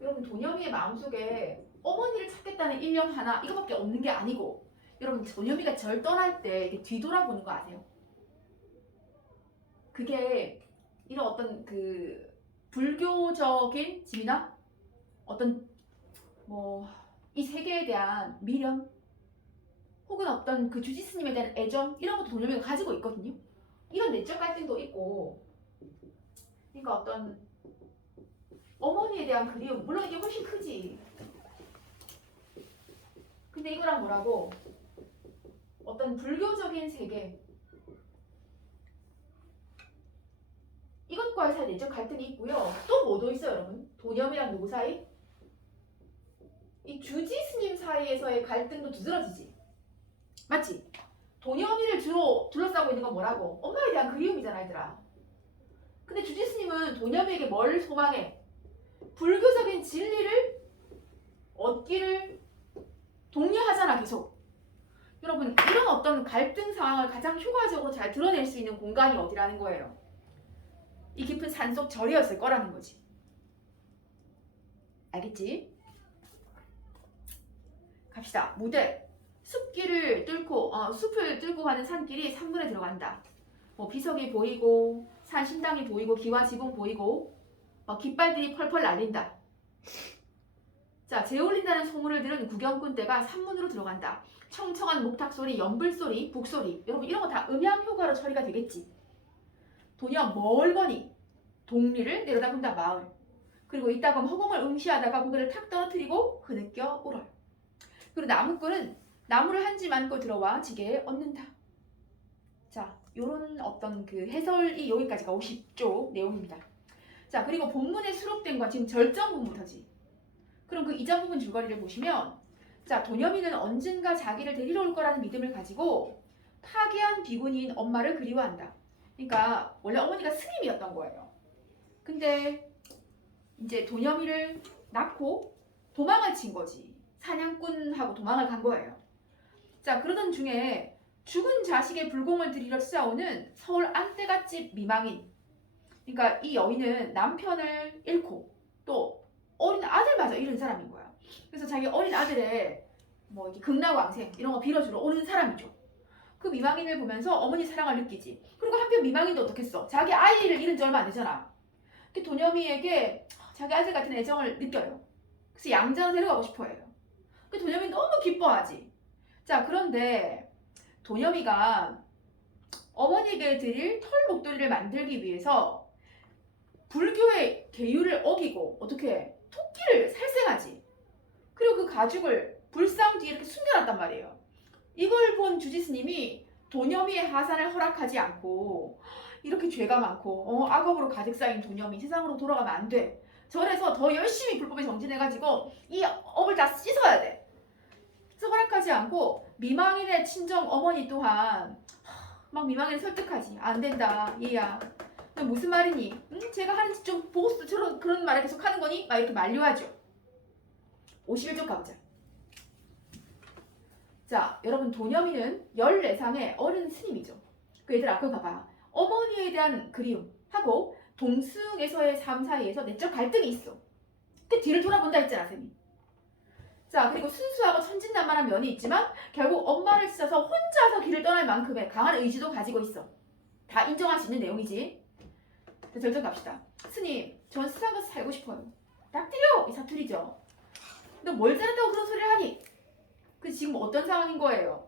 여러분 도념이의 마음속에 어머니를 찾겠다는 일념 하나 이거밖에 없는 게 아니고 여러분 도념이가 절 떠날 때 이렇게 뒤돌아보는 거 아세요? 그게 이런 어떤 그 불교적인 지미나 어떤 뭐 이 세계에 대한 미련 혹은 어떤 그 주지스님에 대한 애정 이런 것도 도념이가 가지고 있거든요. 이런 내적 갈등도 있고 그러니까 어떤 어머니에 대한 그리움 물론 이게 훨씬 크지. 근데 이거랑 뭐라고 어떤 불교적인 세계 이것과의 사이 내적 갈등이 있고요. 또 뭐도 있어요 여러분. 도념이랑 누구 사이? 이 주지 스님 사이에서의 갈등도 두드러지지. 맞지? 도념이를 주로 둘러싸고 있는 건 뭐라고? 엄마에 대한 그리움이잖아 얘들아. 근데 주지 스님은 도념이에게 뭘 소망해? 불교적인 진리를 얻기를 독려하잖아 계속. 여러분 이런 어떤 갈등 상황을 가장 효과적으로 잘 드러낼 수 있는 공간이 어디라는 거예요? 이 깊은 산속 절이었을 거라는 거지. 알겠지? 갑시다. 무대. 숲길을 뚫고 숲을 뚫고 가는 산길이 산문에 들어간다. 뭐 비석이 보이고 산 신당이 보이고 기와 지붕 보이고 깃발들이 펄펄 날린다. 자, 재울린다는 소문을 들은 구경꾼 떼가 산문으로 들어간다. 청청한 목탁 소리, 연불 소리, 북소리. 여러분 이런 거 다 음향 효과로 처리가 되겠지. 도녀 멀거니 동리를 내려다본다 마을. 그리고 이따금 허공을 응시하다가 고개를 탁 떨어뜨리고 흐느껴 울어요. 그리고 나무꾼은 나무를 한 집 안고 들어와 지게에 얹는다. 자, 요런 어떤 그 해설이 여기까지가 50조 내용입니다. 자, 그리고 본문에 수록된 건 지금 절정 부분부터지. 그럼 그 이전 부분 줄거리를 보시면 자, 도녀미는 언젠가 자기를 데리러 올 거라는 믿음을 가지고 파괴한 비구니인 엄마를 그리워한다. 그러니까 원래 어머니가 스님이었던 거예요. 근데 이제 도녀미를 낳고 도망을 친 거지. 사냥꾼하고 도망을 간 거예요. 자, 그러던 중에 죽은 자식의 불공을 들이러 찾아오는 서울 안떼갓집 미망인. 그러니까 이 여인은 남편을 잃고 또 어린 아들마저 잃은 사람인 거야. 그래서 자기 어린 아들의 뭐 이렇게 극락왕생 이런 거 빌어주러 오는 사람이죠. 그 미망인을 보면서 어머니 사랑을 느끼지. 그리고 한편 미망인도 어떻겠어? 자기 아이를 잃은 지 얼마 안 되잖아. 그 도녀미에게 자기 아들 같은 애정을 느껴요. 그래서 양장을 데려가고 싶어 해요. 그 도녀미 너무 기뻐하지. 자, 그런데 도녀미가 어머니에게 드릴 털 목도리를 만들기 위해서 불교의 계율을 어기고 어떻게 토끼를 살생하지. 그리고 그 가죽을 불상 뒤에 이렇게 숨겨놨단 말이에요. 이걸 본 주지스님이 도녀미의 하산을 허락하지 않고 이렇게 죄가 많고 악업으로 가득 쌓인 도녀미 세상으로 돌아가면 안 돼. 절에서 더 열심히 불법에 정진해가지고 이 업을 다 씻어야 돼. 그래서 허락하지 않고 미망인의 친정 어머니 또한 막 미망인을 설득하지. 안 된다 얘야. 너 무슨 말이니? 응? 제가 하는 짓 좀 보고서 저런 그런 말을 계속 하는 거니? 막 이렇게 만류하죠. 51쪽 가보자. 자, 여러분 도녀미는 14상의 어른 스님이죠. 그 얘들아 그거 봐봐. 어머니에 대한 그리움하고 동승에서의 삶 사이에서 내적 갈등이 있어. 그 뒤를 돌아본다 했잖아 쌤이. 자, 그리고 순수하고 천진난만한 면이 있지만 결국 엄마를 찢어서 혼자서 길을 떠날 만큼의 강한 의지도 가지고 있어. 다 인정할 수 있는 내용이지. 자, 절정 갑시다. 스님, 전 세상 가서 살고 싶어요. 딱 때려! 이 사투리죠. 너 뭘 잘했다고 그런 소리를 하니? 그 지금 어떤 상황인 거예요?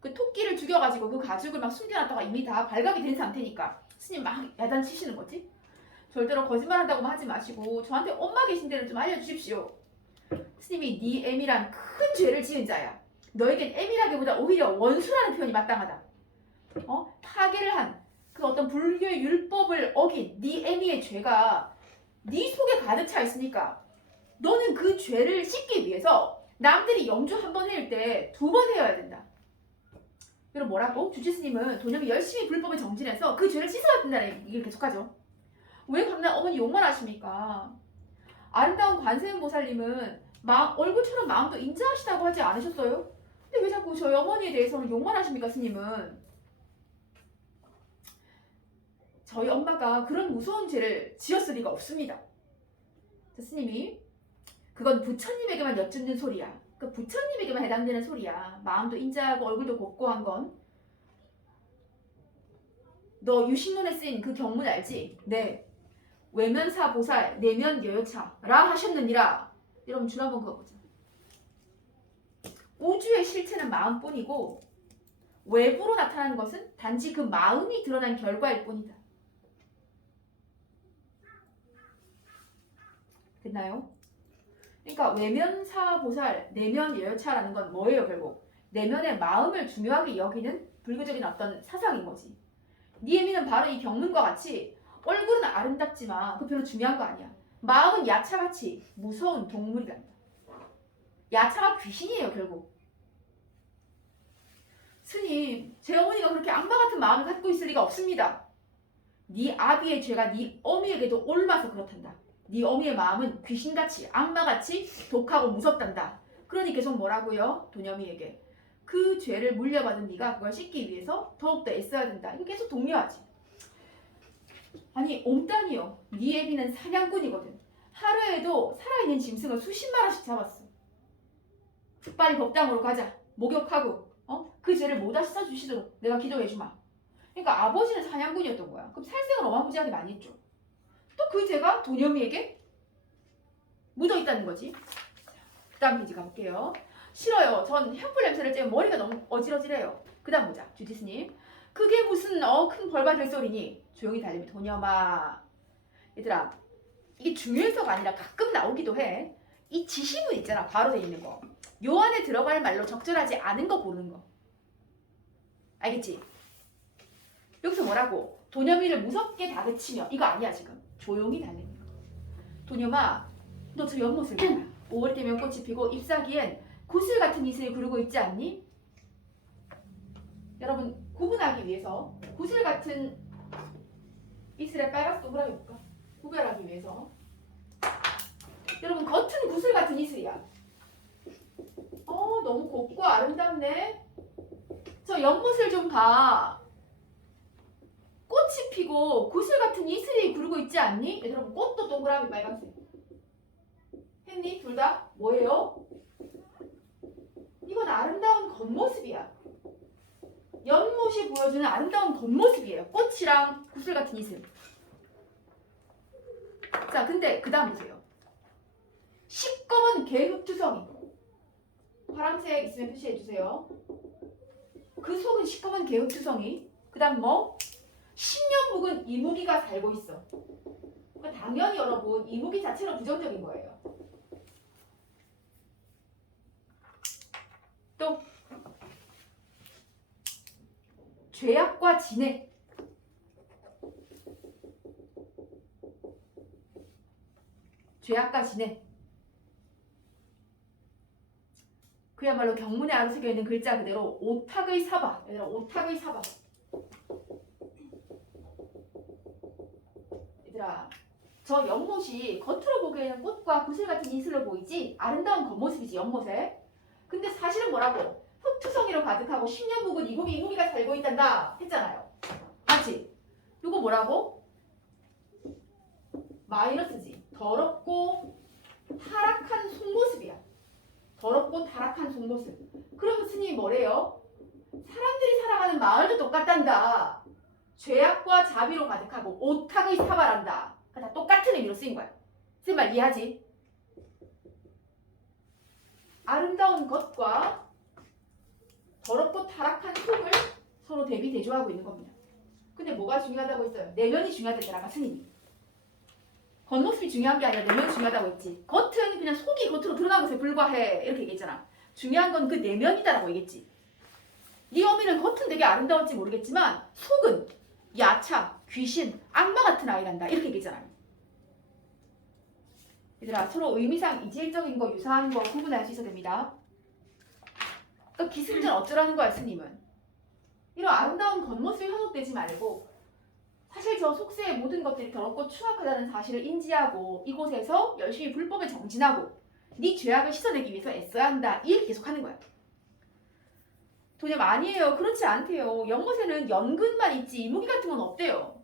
그 토끼를 죽여가지고 그 가죽을 막 숨겨놨다가 이미 다 발각이 된 상태니까 스님 막 야단치시는 거지? 절대로 거짓말한다고만 하지 마시고 저한테 엄마 계신 데를 좀 알려주십시오. 스님이 네 애미란 큰 죄를 지은 자야. 너에겐 애미라기보다 오히려 원수라는 표현이 마땅하다. 파괴를 한 그 어떤 불교의 율법을 어긴 네 애미의 죄가 네 속에 가득 차 있으니까 너는 그 죄를 씻기 위해서 남들이 영주 한 번 해일 때 2번 해야 된다. 여러분 뭐라고? 주지스님은 도녀미 열심히 불법에 정진해서 그 죄를 씻어야 된다는 얘기를 계속하죠. 왜 밤낮 어머니 욕만 하십니까? 아름다운 관세음보살님은 얼굴처럼 마음도 인자하시다고 하지 않으셨어요? 근데 왜 자꾸 저희 어머니에 대해서는 욕만 하십니까 스님은? 저희 엄마가 그런 무서운 죄를 지었을 리가 없습니다. 자, 스님이 그건 부처님에게만 여쭙는 소리야. 그 부처님에게만 해당되는 소리야. 마음도 인자하고 얼굴도 곱고한 건. 너 유신론에 쓰인 그 경문 알지? 네. 외면사 보살 내면 여여차라 하셨느니라. 여러분 줄 한번 그어보자. 우주의 실체는 마음뿐이고 외부로 나타나는 것은 단지 그 마음이 드러난 결과일 뿐이다. 됐나요? 그러니까 외면사 보살 내면 여여차라는 건 뭐예요 결국? 내면의 마음을 중요하게 여기는 불교적인 어떤 사상인 거지. 네 애미는 바로 이 경문과 같이 얼굴은 아름답지만 그 별로 중요한 거 아니야. 마음은 야차같이 무서운 동물이란다. 야차가 귀신이에요 결국. 스님, 제 어머니가 그렇게 악마 같은 마음을 갖고 있을 리가 없습니다. 네 아비의 죄가 네 어미에게도 옮아서 그렇단다. 네 어미의 마음은 귀신같이 악마같이 독하고 무섭단다. 그러니 계속 뭐라고요? 도녀미에게. 그 죄를 물려받은 네가 그걸 씻기 위해서 더욱더 애써야 된다. 이거 계속 독려하지. 아니 옹단이요. 네 애비는 사냥꾼이거든. 하루에도 살아있는 짐승을 수십 마리씩 잡았어. 빨리 법당으로 가자. 목욕하고 그 죄를 모다 씻어주시도록 내가 기도해주마. 그러니까 아버지는 사냥꾼이었던 거야. 그럼 살생을 어마무지하게 많이 했죠. 또 그 죄가 도겸이에게 묻어있다는 거지. 그 다음 페이지 가볼게요. 싫어요. 전 향불 냄새를 쬐면 머리가 너무 어지러지래요. 그 다음 보자. 주지스님. 그게 무슨 큰 벌 받을 소리니. 조용히 달리면 도겸아. 얘들아, 이게 중요해서가 아니라 가끔 나오기도 해. 이 지시문 있잖아. 바로 돼 있는 거. 요 안에 들어갈 말로 적절하지 않은 거 고르는 거. 알겠지? 여기서 뭐라고? 도겸이를 무섭게 다그치며. 이거 아니야 지금. 조용히 달리는 거. 도겸아, 너 저 연못을 봐. 5월 되면 꽃이 피고 잎사귀엔 구슬 같은 이슬이 구르고 있지 않니? 여러분 구분하기 위해서 구슬 같은 이슬의 빨간색 동그라미 볼까? 구별하기 위해서 여러분 겉은 구슬 같은 이슬이야. 너무 곱고 아름답네. 저 연못을 좀 봐. 꽃이 피고 구슬 같은 이슬이 구르고 있지 않니? 여러분 꽃도 동그라미 빨간색. 했니? 둘 다? 뭐예요? 이건 아름다운 겉모습이야. 연못이 보여주는 아름다운 겉모습이에요. 꽃이랑 구슬 같은 이슬. 자, 근데 그 다음 보세요. 시꺼먼 개흙투성이. 파란색 있으면 표시해주세요. 그 속은 시꺼먼 개흙투성이. 그 다음 뭐? 10년 묵은 이무기가 살고 있어. 그러니까 당연히 여러분 이무기 자체는 부정적인 거예요. 또 죄악과 진해. 죄악과 진해. 그야말로 경문에 아로새겨 있는 글자 그대로 오탁의 사바. 얘들아 오탁의 사바. 얘들아 저 연못이 겉으로 보기에는 꽃과 구슬 같은 이슬로 보이지 아름다운 겉모습이지 연못에. 근데 사실은 뭐라고? 흙투성이로 가득하고 10년 묵은 이무기가 살고 있단다 했잖아요. 맞지? 이거 뭐라고? 마이너스지. 더럽고 타락한 속모습이야. 더럽고 타락한 속모습. 그럼 스님이 뭐래요? 사람들이 살아가는 마을도 똑같단다. 죄악과 자비로 가득하고 오탁의 사발한다. 다 똑같은 의미로 쓰인 거야. 쌤 말 이해하지? 아름다운 것과 더럽고 타락한 속을 서로 대비 대조하고 있는 겁니다. 근데 뭐가 중요하다고 했어요? 내면이 중요하다더라 스님이. 겉모습이 중요한 게 아니라 내면이 중요하다고 했지. 겉은 그냥 속이 겉으로 드러난 것에 불과해 이렇게 얘기했잖아. 중요한 건 그 내면이다라고 얘기했지. 네 어미는 겉은 되게 아름다울지 모르겠지만 속은 야차, 귀신, 악마 같은 아이란다 이렇게 얘기했잖아요. 얘들아 서로 의미상 이질적인 거 유사한 거 구분할 수 있어야 됩니다. 또 기승전 어쩌라는 거야 스님은. 이런 아름다운 겉모습이 현혹되지 말고 사실 저 속세의 모든 것들이 더럽고 추악하다는 사실을 인지하고 이곳에서 열심히 불법을 정진하고 네 죄악을 씻어내기 위해서 애써야 한다. 이 얘기 계속하는 거야. 도겸 아니에요. 그렇지 않대요. 연못에는 연근만 있지 이무기 같은 건 없대요.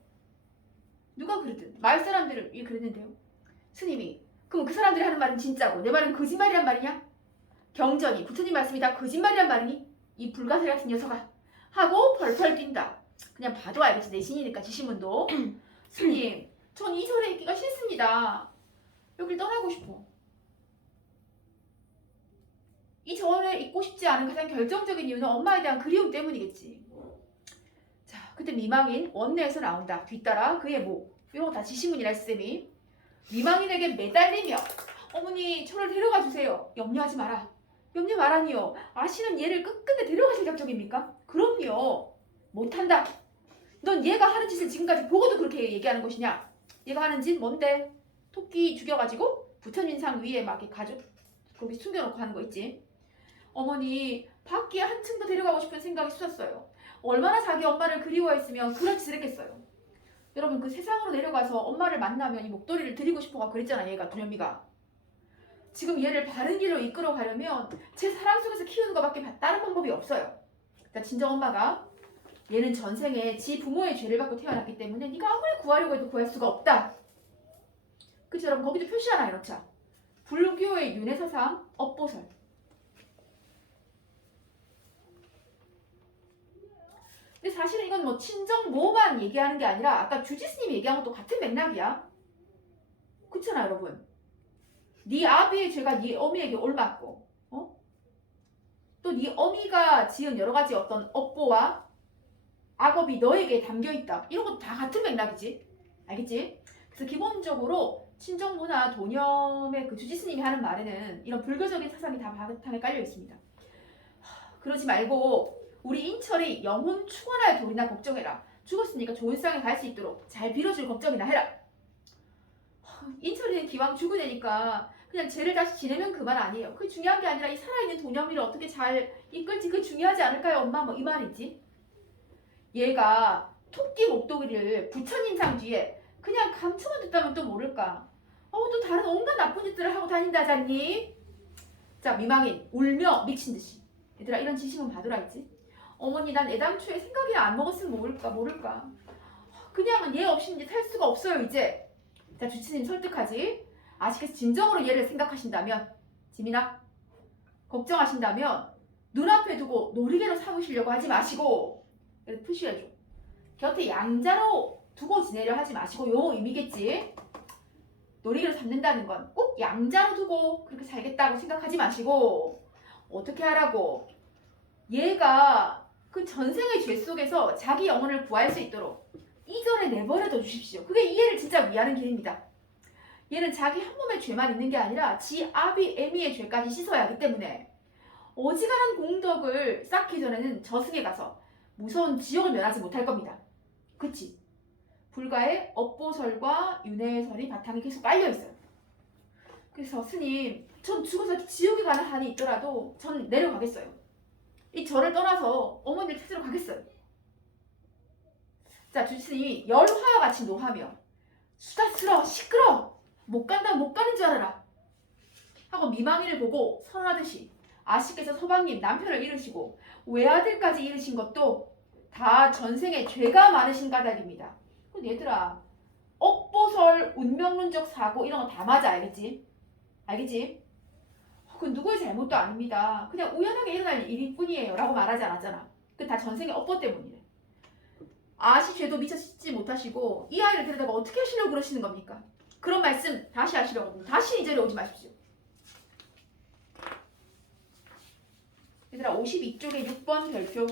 누가 그러든 마을 사람들은 왜 그랬는데요. 스님이 그럼 그 사람들이 하는 말은 진짜고 내 말은 거짓말이란 말이냐? 경전이 부처님 말씀이 다 거짓말이란 말이니? 이 불가사리 같은 녀석아 하고 펄펄 뛴다. 그냥 봐도 알겠지. 내 신이니까 지시문도. 스님 전 이 절에 있기가 싫습니다. 여길 떠나고 싶어. 이 절에 있고 싶지 않은 가장 결정적인 이유는 엄마에 대한 그리움 때문이겠지. 자, 그때 미망인 원내에서 나온다. 뒤따라 그의 목. 이런 거 다 지시문이라 쌤이. 미망인에게 매달리며 어머니 저를 데려가 주세요. 염려하지 마라. 염려 말아니요. 아시는 얘를 끝끝내 데려가실 작정입니까? 그럼요. 못한다. 넌 얘가 하는 짓을 지금까지 보고도 그렇게 얘기하는 것이냐? 얘가 하는 짓 뭔데? 토끼 죽여가지고 부처님 상 위에 막 이렇게 가죽 거기 숨겨놓고 하는 거 있지? 어머니 밖에 한층 더 데려가고 싶은 생각이 쏟았어요. 얼마나 자기 엄마를 그리워했으면 그런 짓을 했겠어요. 여러분 그 세상으로 내려가서 엄마를 만나면 이 목도리를 드리고 싶어가 그랬잖아. 얘가 두념이가. 지금 얘를 바른 길로 이끌어 가려면 제 사랑 속에서 키우는 것밖에 다른 방법이 없어요. 그러니까 친정 엄마가 얘는 전생에 지 부모의 죄를 받고 태어났기 때문에 네가 아무리 구하려고 해도 구할 수가 없다. 그치 여러분 거기도 표시 하나 해놓자. 불교의 윤회사상 업보설. 근데 사실은 이건 뭐 친정모만 얘기하는 게 아니라 아까 주지스님이 얘기한 것도 같은 맥락이야. 그렇잖아 여러분. 네 아비의 죄가 네 어미에게 옮았고 또 네 어미가 지은 여러 가지 어떤 업보와 악업이 너에게 담겨있다. 이런 것도 다 같은 맥락이지. 알겠지? 그래서 기본적으로 친정모나 도념의 그 주지스님이 하는 말에는 이런 불교적인 사상이 다 바탕에 깔려 있습니다. 그러지 말고 우리 인철이 영혼 축원할 돌이나 걱정해라. 죽었으니까 좋은 세상에 갈 수 있도록 잘 빌어줄 걱정이나 해라. 인철이는 기왕 죽은 애니까 그냥 죄를 다시 지내면 그만 아니에요. 그게 중요한 게 아니라 이 살아있는 도념이를 어떻게 잘 이끌지 그게 중요하지 않을까요 엄마? 뭐 이 말이지. 얘가 토끼 목도기를 부처님 상 뒤에 그냥 감춰만 뒀다면 또 모를까. 또 다른 온갖 나쁜 짓들을 하고 다닌다잖니. 자 미망인 울며 미친듯이. 얘들아 이런 지심은 봐두라 했지. 어머니 난 애당초에 생각이나 안 먹었으면 모를까. 그냥은 얘 없이는 이제 살 수가 없어요 이제. 자 주치님 설득하지. 아시겠어? 진정으로 얘를 생각하신다면 지민아 걱정하신다면 눈앞에 두고 놀이개로 삼으시려고 하지 마시고 이렇게 푸시해줘. 곁에 양자로 두고 지내려 하지 마시고 요 의미겠지. 놀이개로 삼는다는 건 꼭 양자로 두고 그렇게 살겠다고 생각하지 마시고 어떻게 하라고? 얘가 그 전생의 죄 속에서 자기 영혼을 구할 수 있도록 이전에 내버려둬 주십시오. 그게 얘를 진짜 위하는 길입니다. 얘는 자기 한 몸의 죄만 있는 게 아니라 지 아비 애미의 죄까지 씻어야 하기 때문에 어지간한 공덕을 쌓기 전에는 저승에 가서 무서운 지옥을 면하지 못할 겁니다. 그치? 불가의 업보설과 윤회설이 바탕에 계속 깔려있어요. 그래서 스님 전 죽어서 지옥에 가는 한이 있더라도 전 내려가겠어요. 이 절을 떠나서 어머니를 찾으러 가겠어요. 자 주스님이 열화와 같이 노하며 수다스러 시끄러 못 간다 못 가는 줄 알아라 하고 미망이를 보고 선언하듯이 아씨께서 서방님 남편을 잃으시고 외아들까지 잃으신 것도 다 전생에 죄가 많으신 까닭입니다. 얘들아 업보설 운명론적 사고 이런 거 다 맞아. 알겠지? 알겠지? 그건 누구의 잘못도 아닙니다. 그냥 우연하게 일어날 일일 뿐이에요 라고 말하지 않았잖아. 그 다 전생의 업보 때문이래. 아씨 죄도 미처 씻지 못하시고 이 아이를 데려다가 어떻게 하시려고 그러시는 겁니까? 그런 말씀 다시 하시려고 합니다. 다시 이 자리에 오지 마십시오. 얘들아 52쪽에 6번 별표.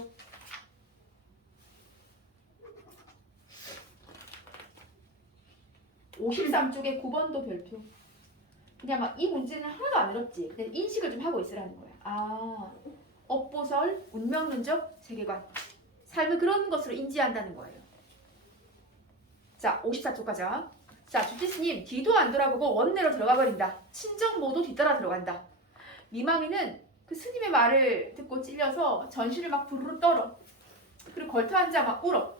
53쪽에 9번도 별표. 그냥 막 이 문제는 하나도 안 어렵지. 그냥 인식을 좀 하고 있으라는 거야. 업보설, 운명론적 세계관. 삶을 그런 것으로 인지한다는 거예요. 자, 54쪽 가자. 자, 주지스님 뒤도 안 돌아보고 원내로 들어가 버린다. 친정모도 뒤따라 들어간다. 미망이는 그 스님의 말을 듣고 찔려서 전신을 막 부르르 떨어. 그리고 걸터 앉아 막 울어.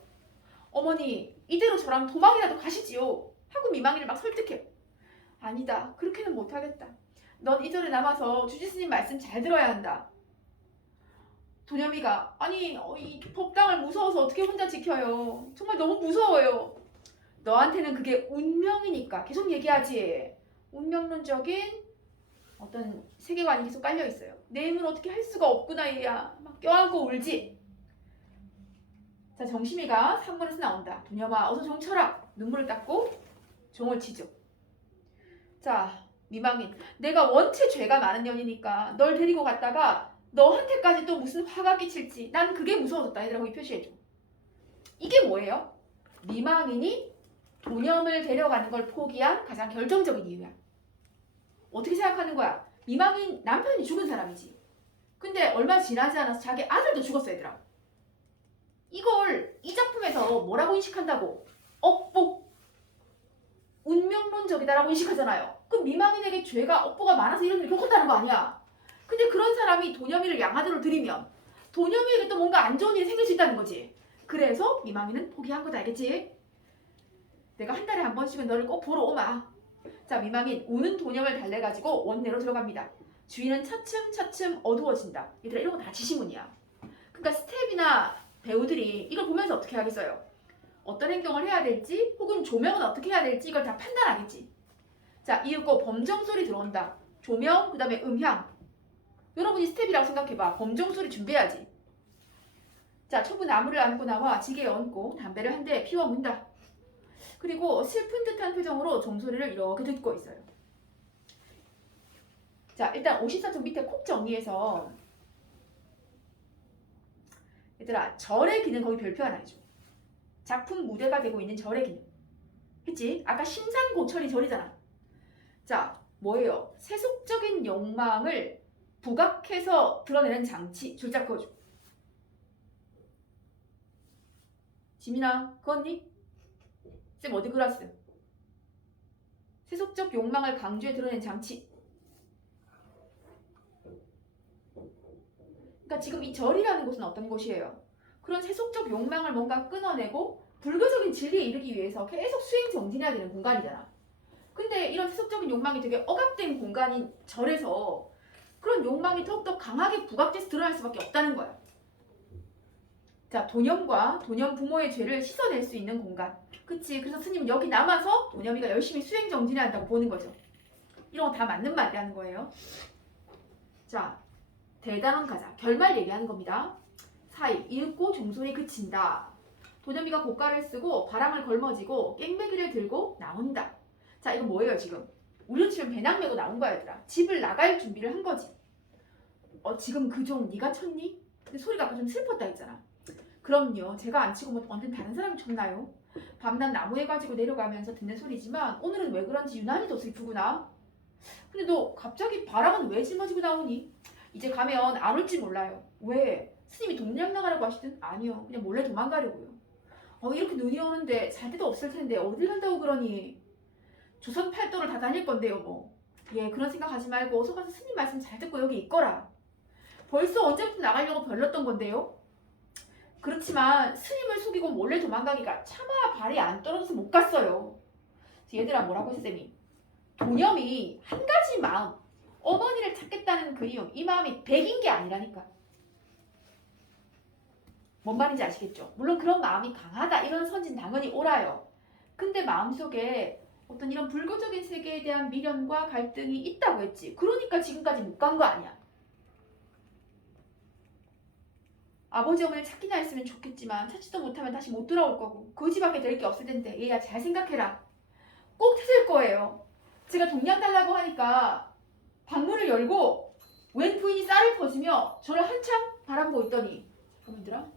어머니 이대로 저랑 도망이라도 가시지요 하고 미망이를 막 설득해. 아니다 그렇게는 못하겠다. 넌 이 절에 남아서 주지스님 말씀 잘 들어야 한다. 도겸이가 아니 이 법당을 무서워서 어떻게 혼자 지켜요. 정말 너무 무서워요. 너한테는 그게 운명이니까 계속 얘기하지. 운명론적인 어떤 세계관이 계속 깔려있어요. 내 힘으로 어떻게 할 수가 없구나 얘야. 막 껴안고 울지. 자 정심이가 산문에서 나온다. 도겸아 어서 종 쳐라. 눈물을 닦고 종을 치죠. 자 미망인 내가 원체 죄가 많은 년이니까 널 데리고 갔다가 너한테까지 또 무슨 화가 끼칠지 난 그게 무서워졌다. 얘들아 거기 표시해줘. 이게 뭐예요? 미망인이 도념을 데려가는 걸 포기한 가장 결정적인 이유야. 어떻게 생각하는 거야? 미망인 남편이 죽은 사람이지. 근데 얼마 지나지 않아서 자기 아들도 죽었어. 얘들아 이걸 이 작품에서 뭐라고 인식한다고? 업보 운명론적이다라고 인식하잖아요. 그럼 미망인에게 죄가 업보가 많아서 이런 일을 겪었다는 거 아니야. 근데 그런 사람이 도념이를 양아들로 들이면 도념이에게 또 뭔가 안 좋은 일이 생길 수 있다는 거지. 그래서 미망이는 포기한 거다. 알겠지? 내가 한 달에 한 번씩은 너를 꼭 보러 오마. 자 미망인 우는 도념을 달래가지고 원내로 들어갑니다. 주위는 차츰차츰 어두워진다. 얘들아 이런 거 다 지시문이야. 그러니까 스텝이나 배우들이 이걸 보면서 어떻게 하겠어요? 어떤 행동을 해야 될지 혹은 조명은 어떻게 해야 될지 이걸 다 판단하겠지. 자 이윽고 범정소리 들어온다. 조명 그 다음에 음향. 여러분이 스텝이라고 생각해봐. 범정소리 준비해야지. 자, 초부 나무를 안고 나와 지게에 얹고 담배를 한 대 피워 문다. 그리고 슬픈 듯한 표정으로 종소리를 이렇게 듣고 있어요. 자, 일단 54쪽 밑에 콕 정리해서 얘들아, 절의 기능 거기 별표 하나 해줘. 작품 무대가 되고 있는 절의 기능. 했지? 아까 심산고철이 절이잖아. 자, 뭐예요? 세속적인 욕망을 부각해서 드러내는 장치. 줄자 그어줘. 지민아, 그었니? 쌤 어디 그렸어? 세속적 욕망을 강조해 드러낸 장치. 그러니까 지금 이 절이라는 곳은 어떤 곳이에요? 그런 세속적 욕망을 뭔가 끊어내고 불교적인 진리에 이르기 위해서 계속 수행 정진해야 되는 공간이잖아. 근데 이런 세속적인 욕망이 되게 억압된 공간인 절에서 그런 욕망이 더욱더 강하게 부각돼서 드러날 수밖에 없다는 거야. 자, 도념과 도념 부모의 죄를 씻어낼 수 있는 공간. 그치? 그래서 스님은 여기 남아서 도념이가 열심히 수행 정진해야 한다고 보는 거죠. 이런 거 다 맞는 말이라는 거예요. 자, 대단한 가자. 결말 얘기하는 겁니다. 4일, 읽고 종소리 그친다. 도념이가 고가를 쓰고 바람을 걸머지고 깽매기를 들고 나온다. 자, 이건 뭐예요 지금? 우리로 치면 배낭 메고 나온 거야 얘들아. 집을 나갈 준비를 한 거지. 지금 그 종 네가 쳤니? 근데 소리가 아까 좀 슬펐다 했잖아. 그럼요. 제가 안 치고 뭐 언젠 다른 사람이 쳤나요? 밤낮 나무에 가지고 내려가면서 듣는 소리지만 오늘은 왜 그런지 유난히 더 슬프구나. 근데 너 갑자기 바람은 왜 짊어지고 나오니? 이제 가면 안 올지 몰라요. 왜? 스님이 동양 나가라고 하시든? 아니요. 그냥 몰래 도망가려고요. 이렇게 눈이 오는데 잘 데도 없을 텐데 어딜 간다고 그러니? 조선 팔도를 다 다닐 건데요 뭐. 예, 그런 생각하지 말고 어서 가서 스님 말씀 잘 듣고 여기 있거라. 벌써 언제부터 나가려고 별렀던 건데요? 그렇지만 스님을 속이고 몰래 도망가기가 차마 발이 안 떨어져서 못 갔어요. 얘들아 뭐라고 했어 쌤이? 도념이 한 가지 마음, 어머니를 찾겠다는 그리움, 이 마음이 100인 게 아니라니까. 뭔 말인지 아시겠죠? 물론 그런 마음이 강하다 이런 선진 당연히 옳아요. 근데 마음속에 어떤 이런 불교적인 세계에 대한 미련과 갈등이 있다고 했지. 그러니까 지금까지 못 간 거 아니야. 아버지 어머니를 찾기나 했으면 좋겠지만 찾지도 못하면 다시 못 돌아올 거고 거지밖에 될 게 없을 텐데 얘야 잘 생각해라. 꼭 찾을 거예요. 제가 동양 달라고 하니까 방문을 열고 웬 부인이 쌀을 퍼주며 저를 한참 바라보고 있더니 잠깐만 얘들아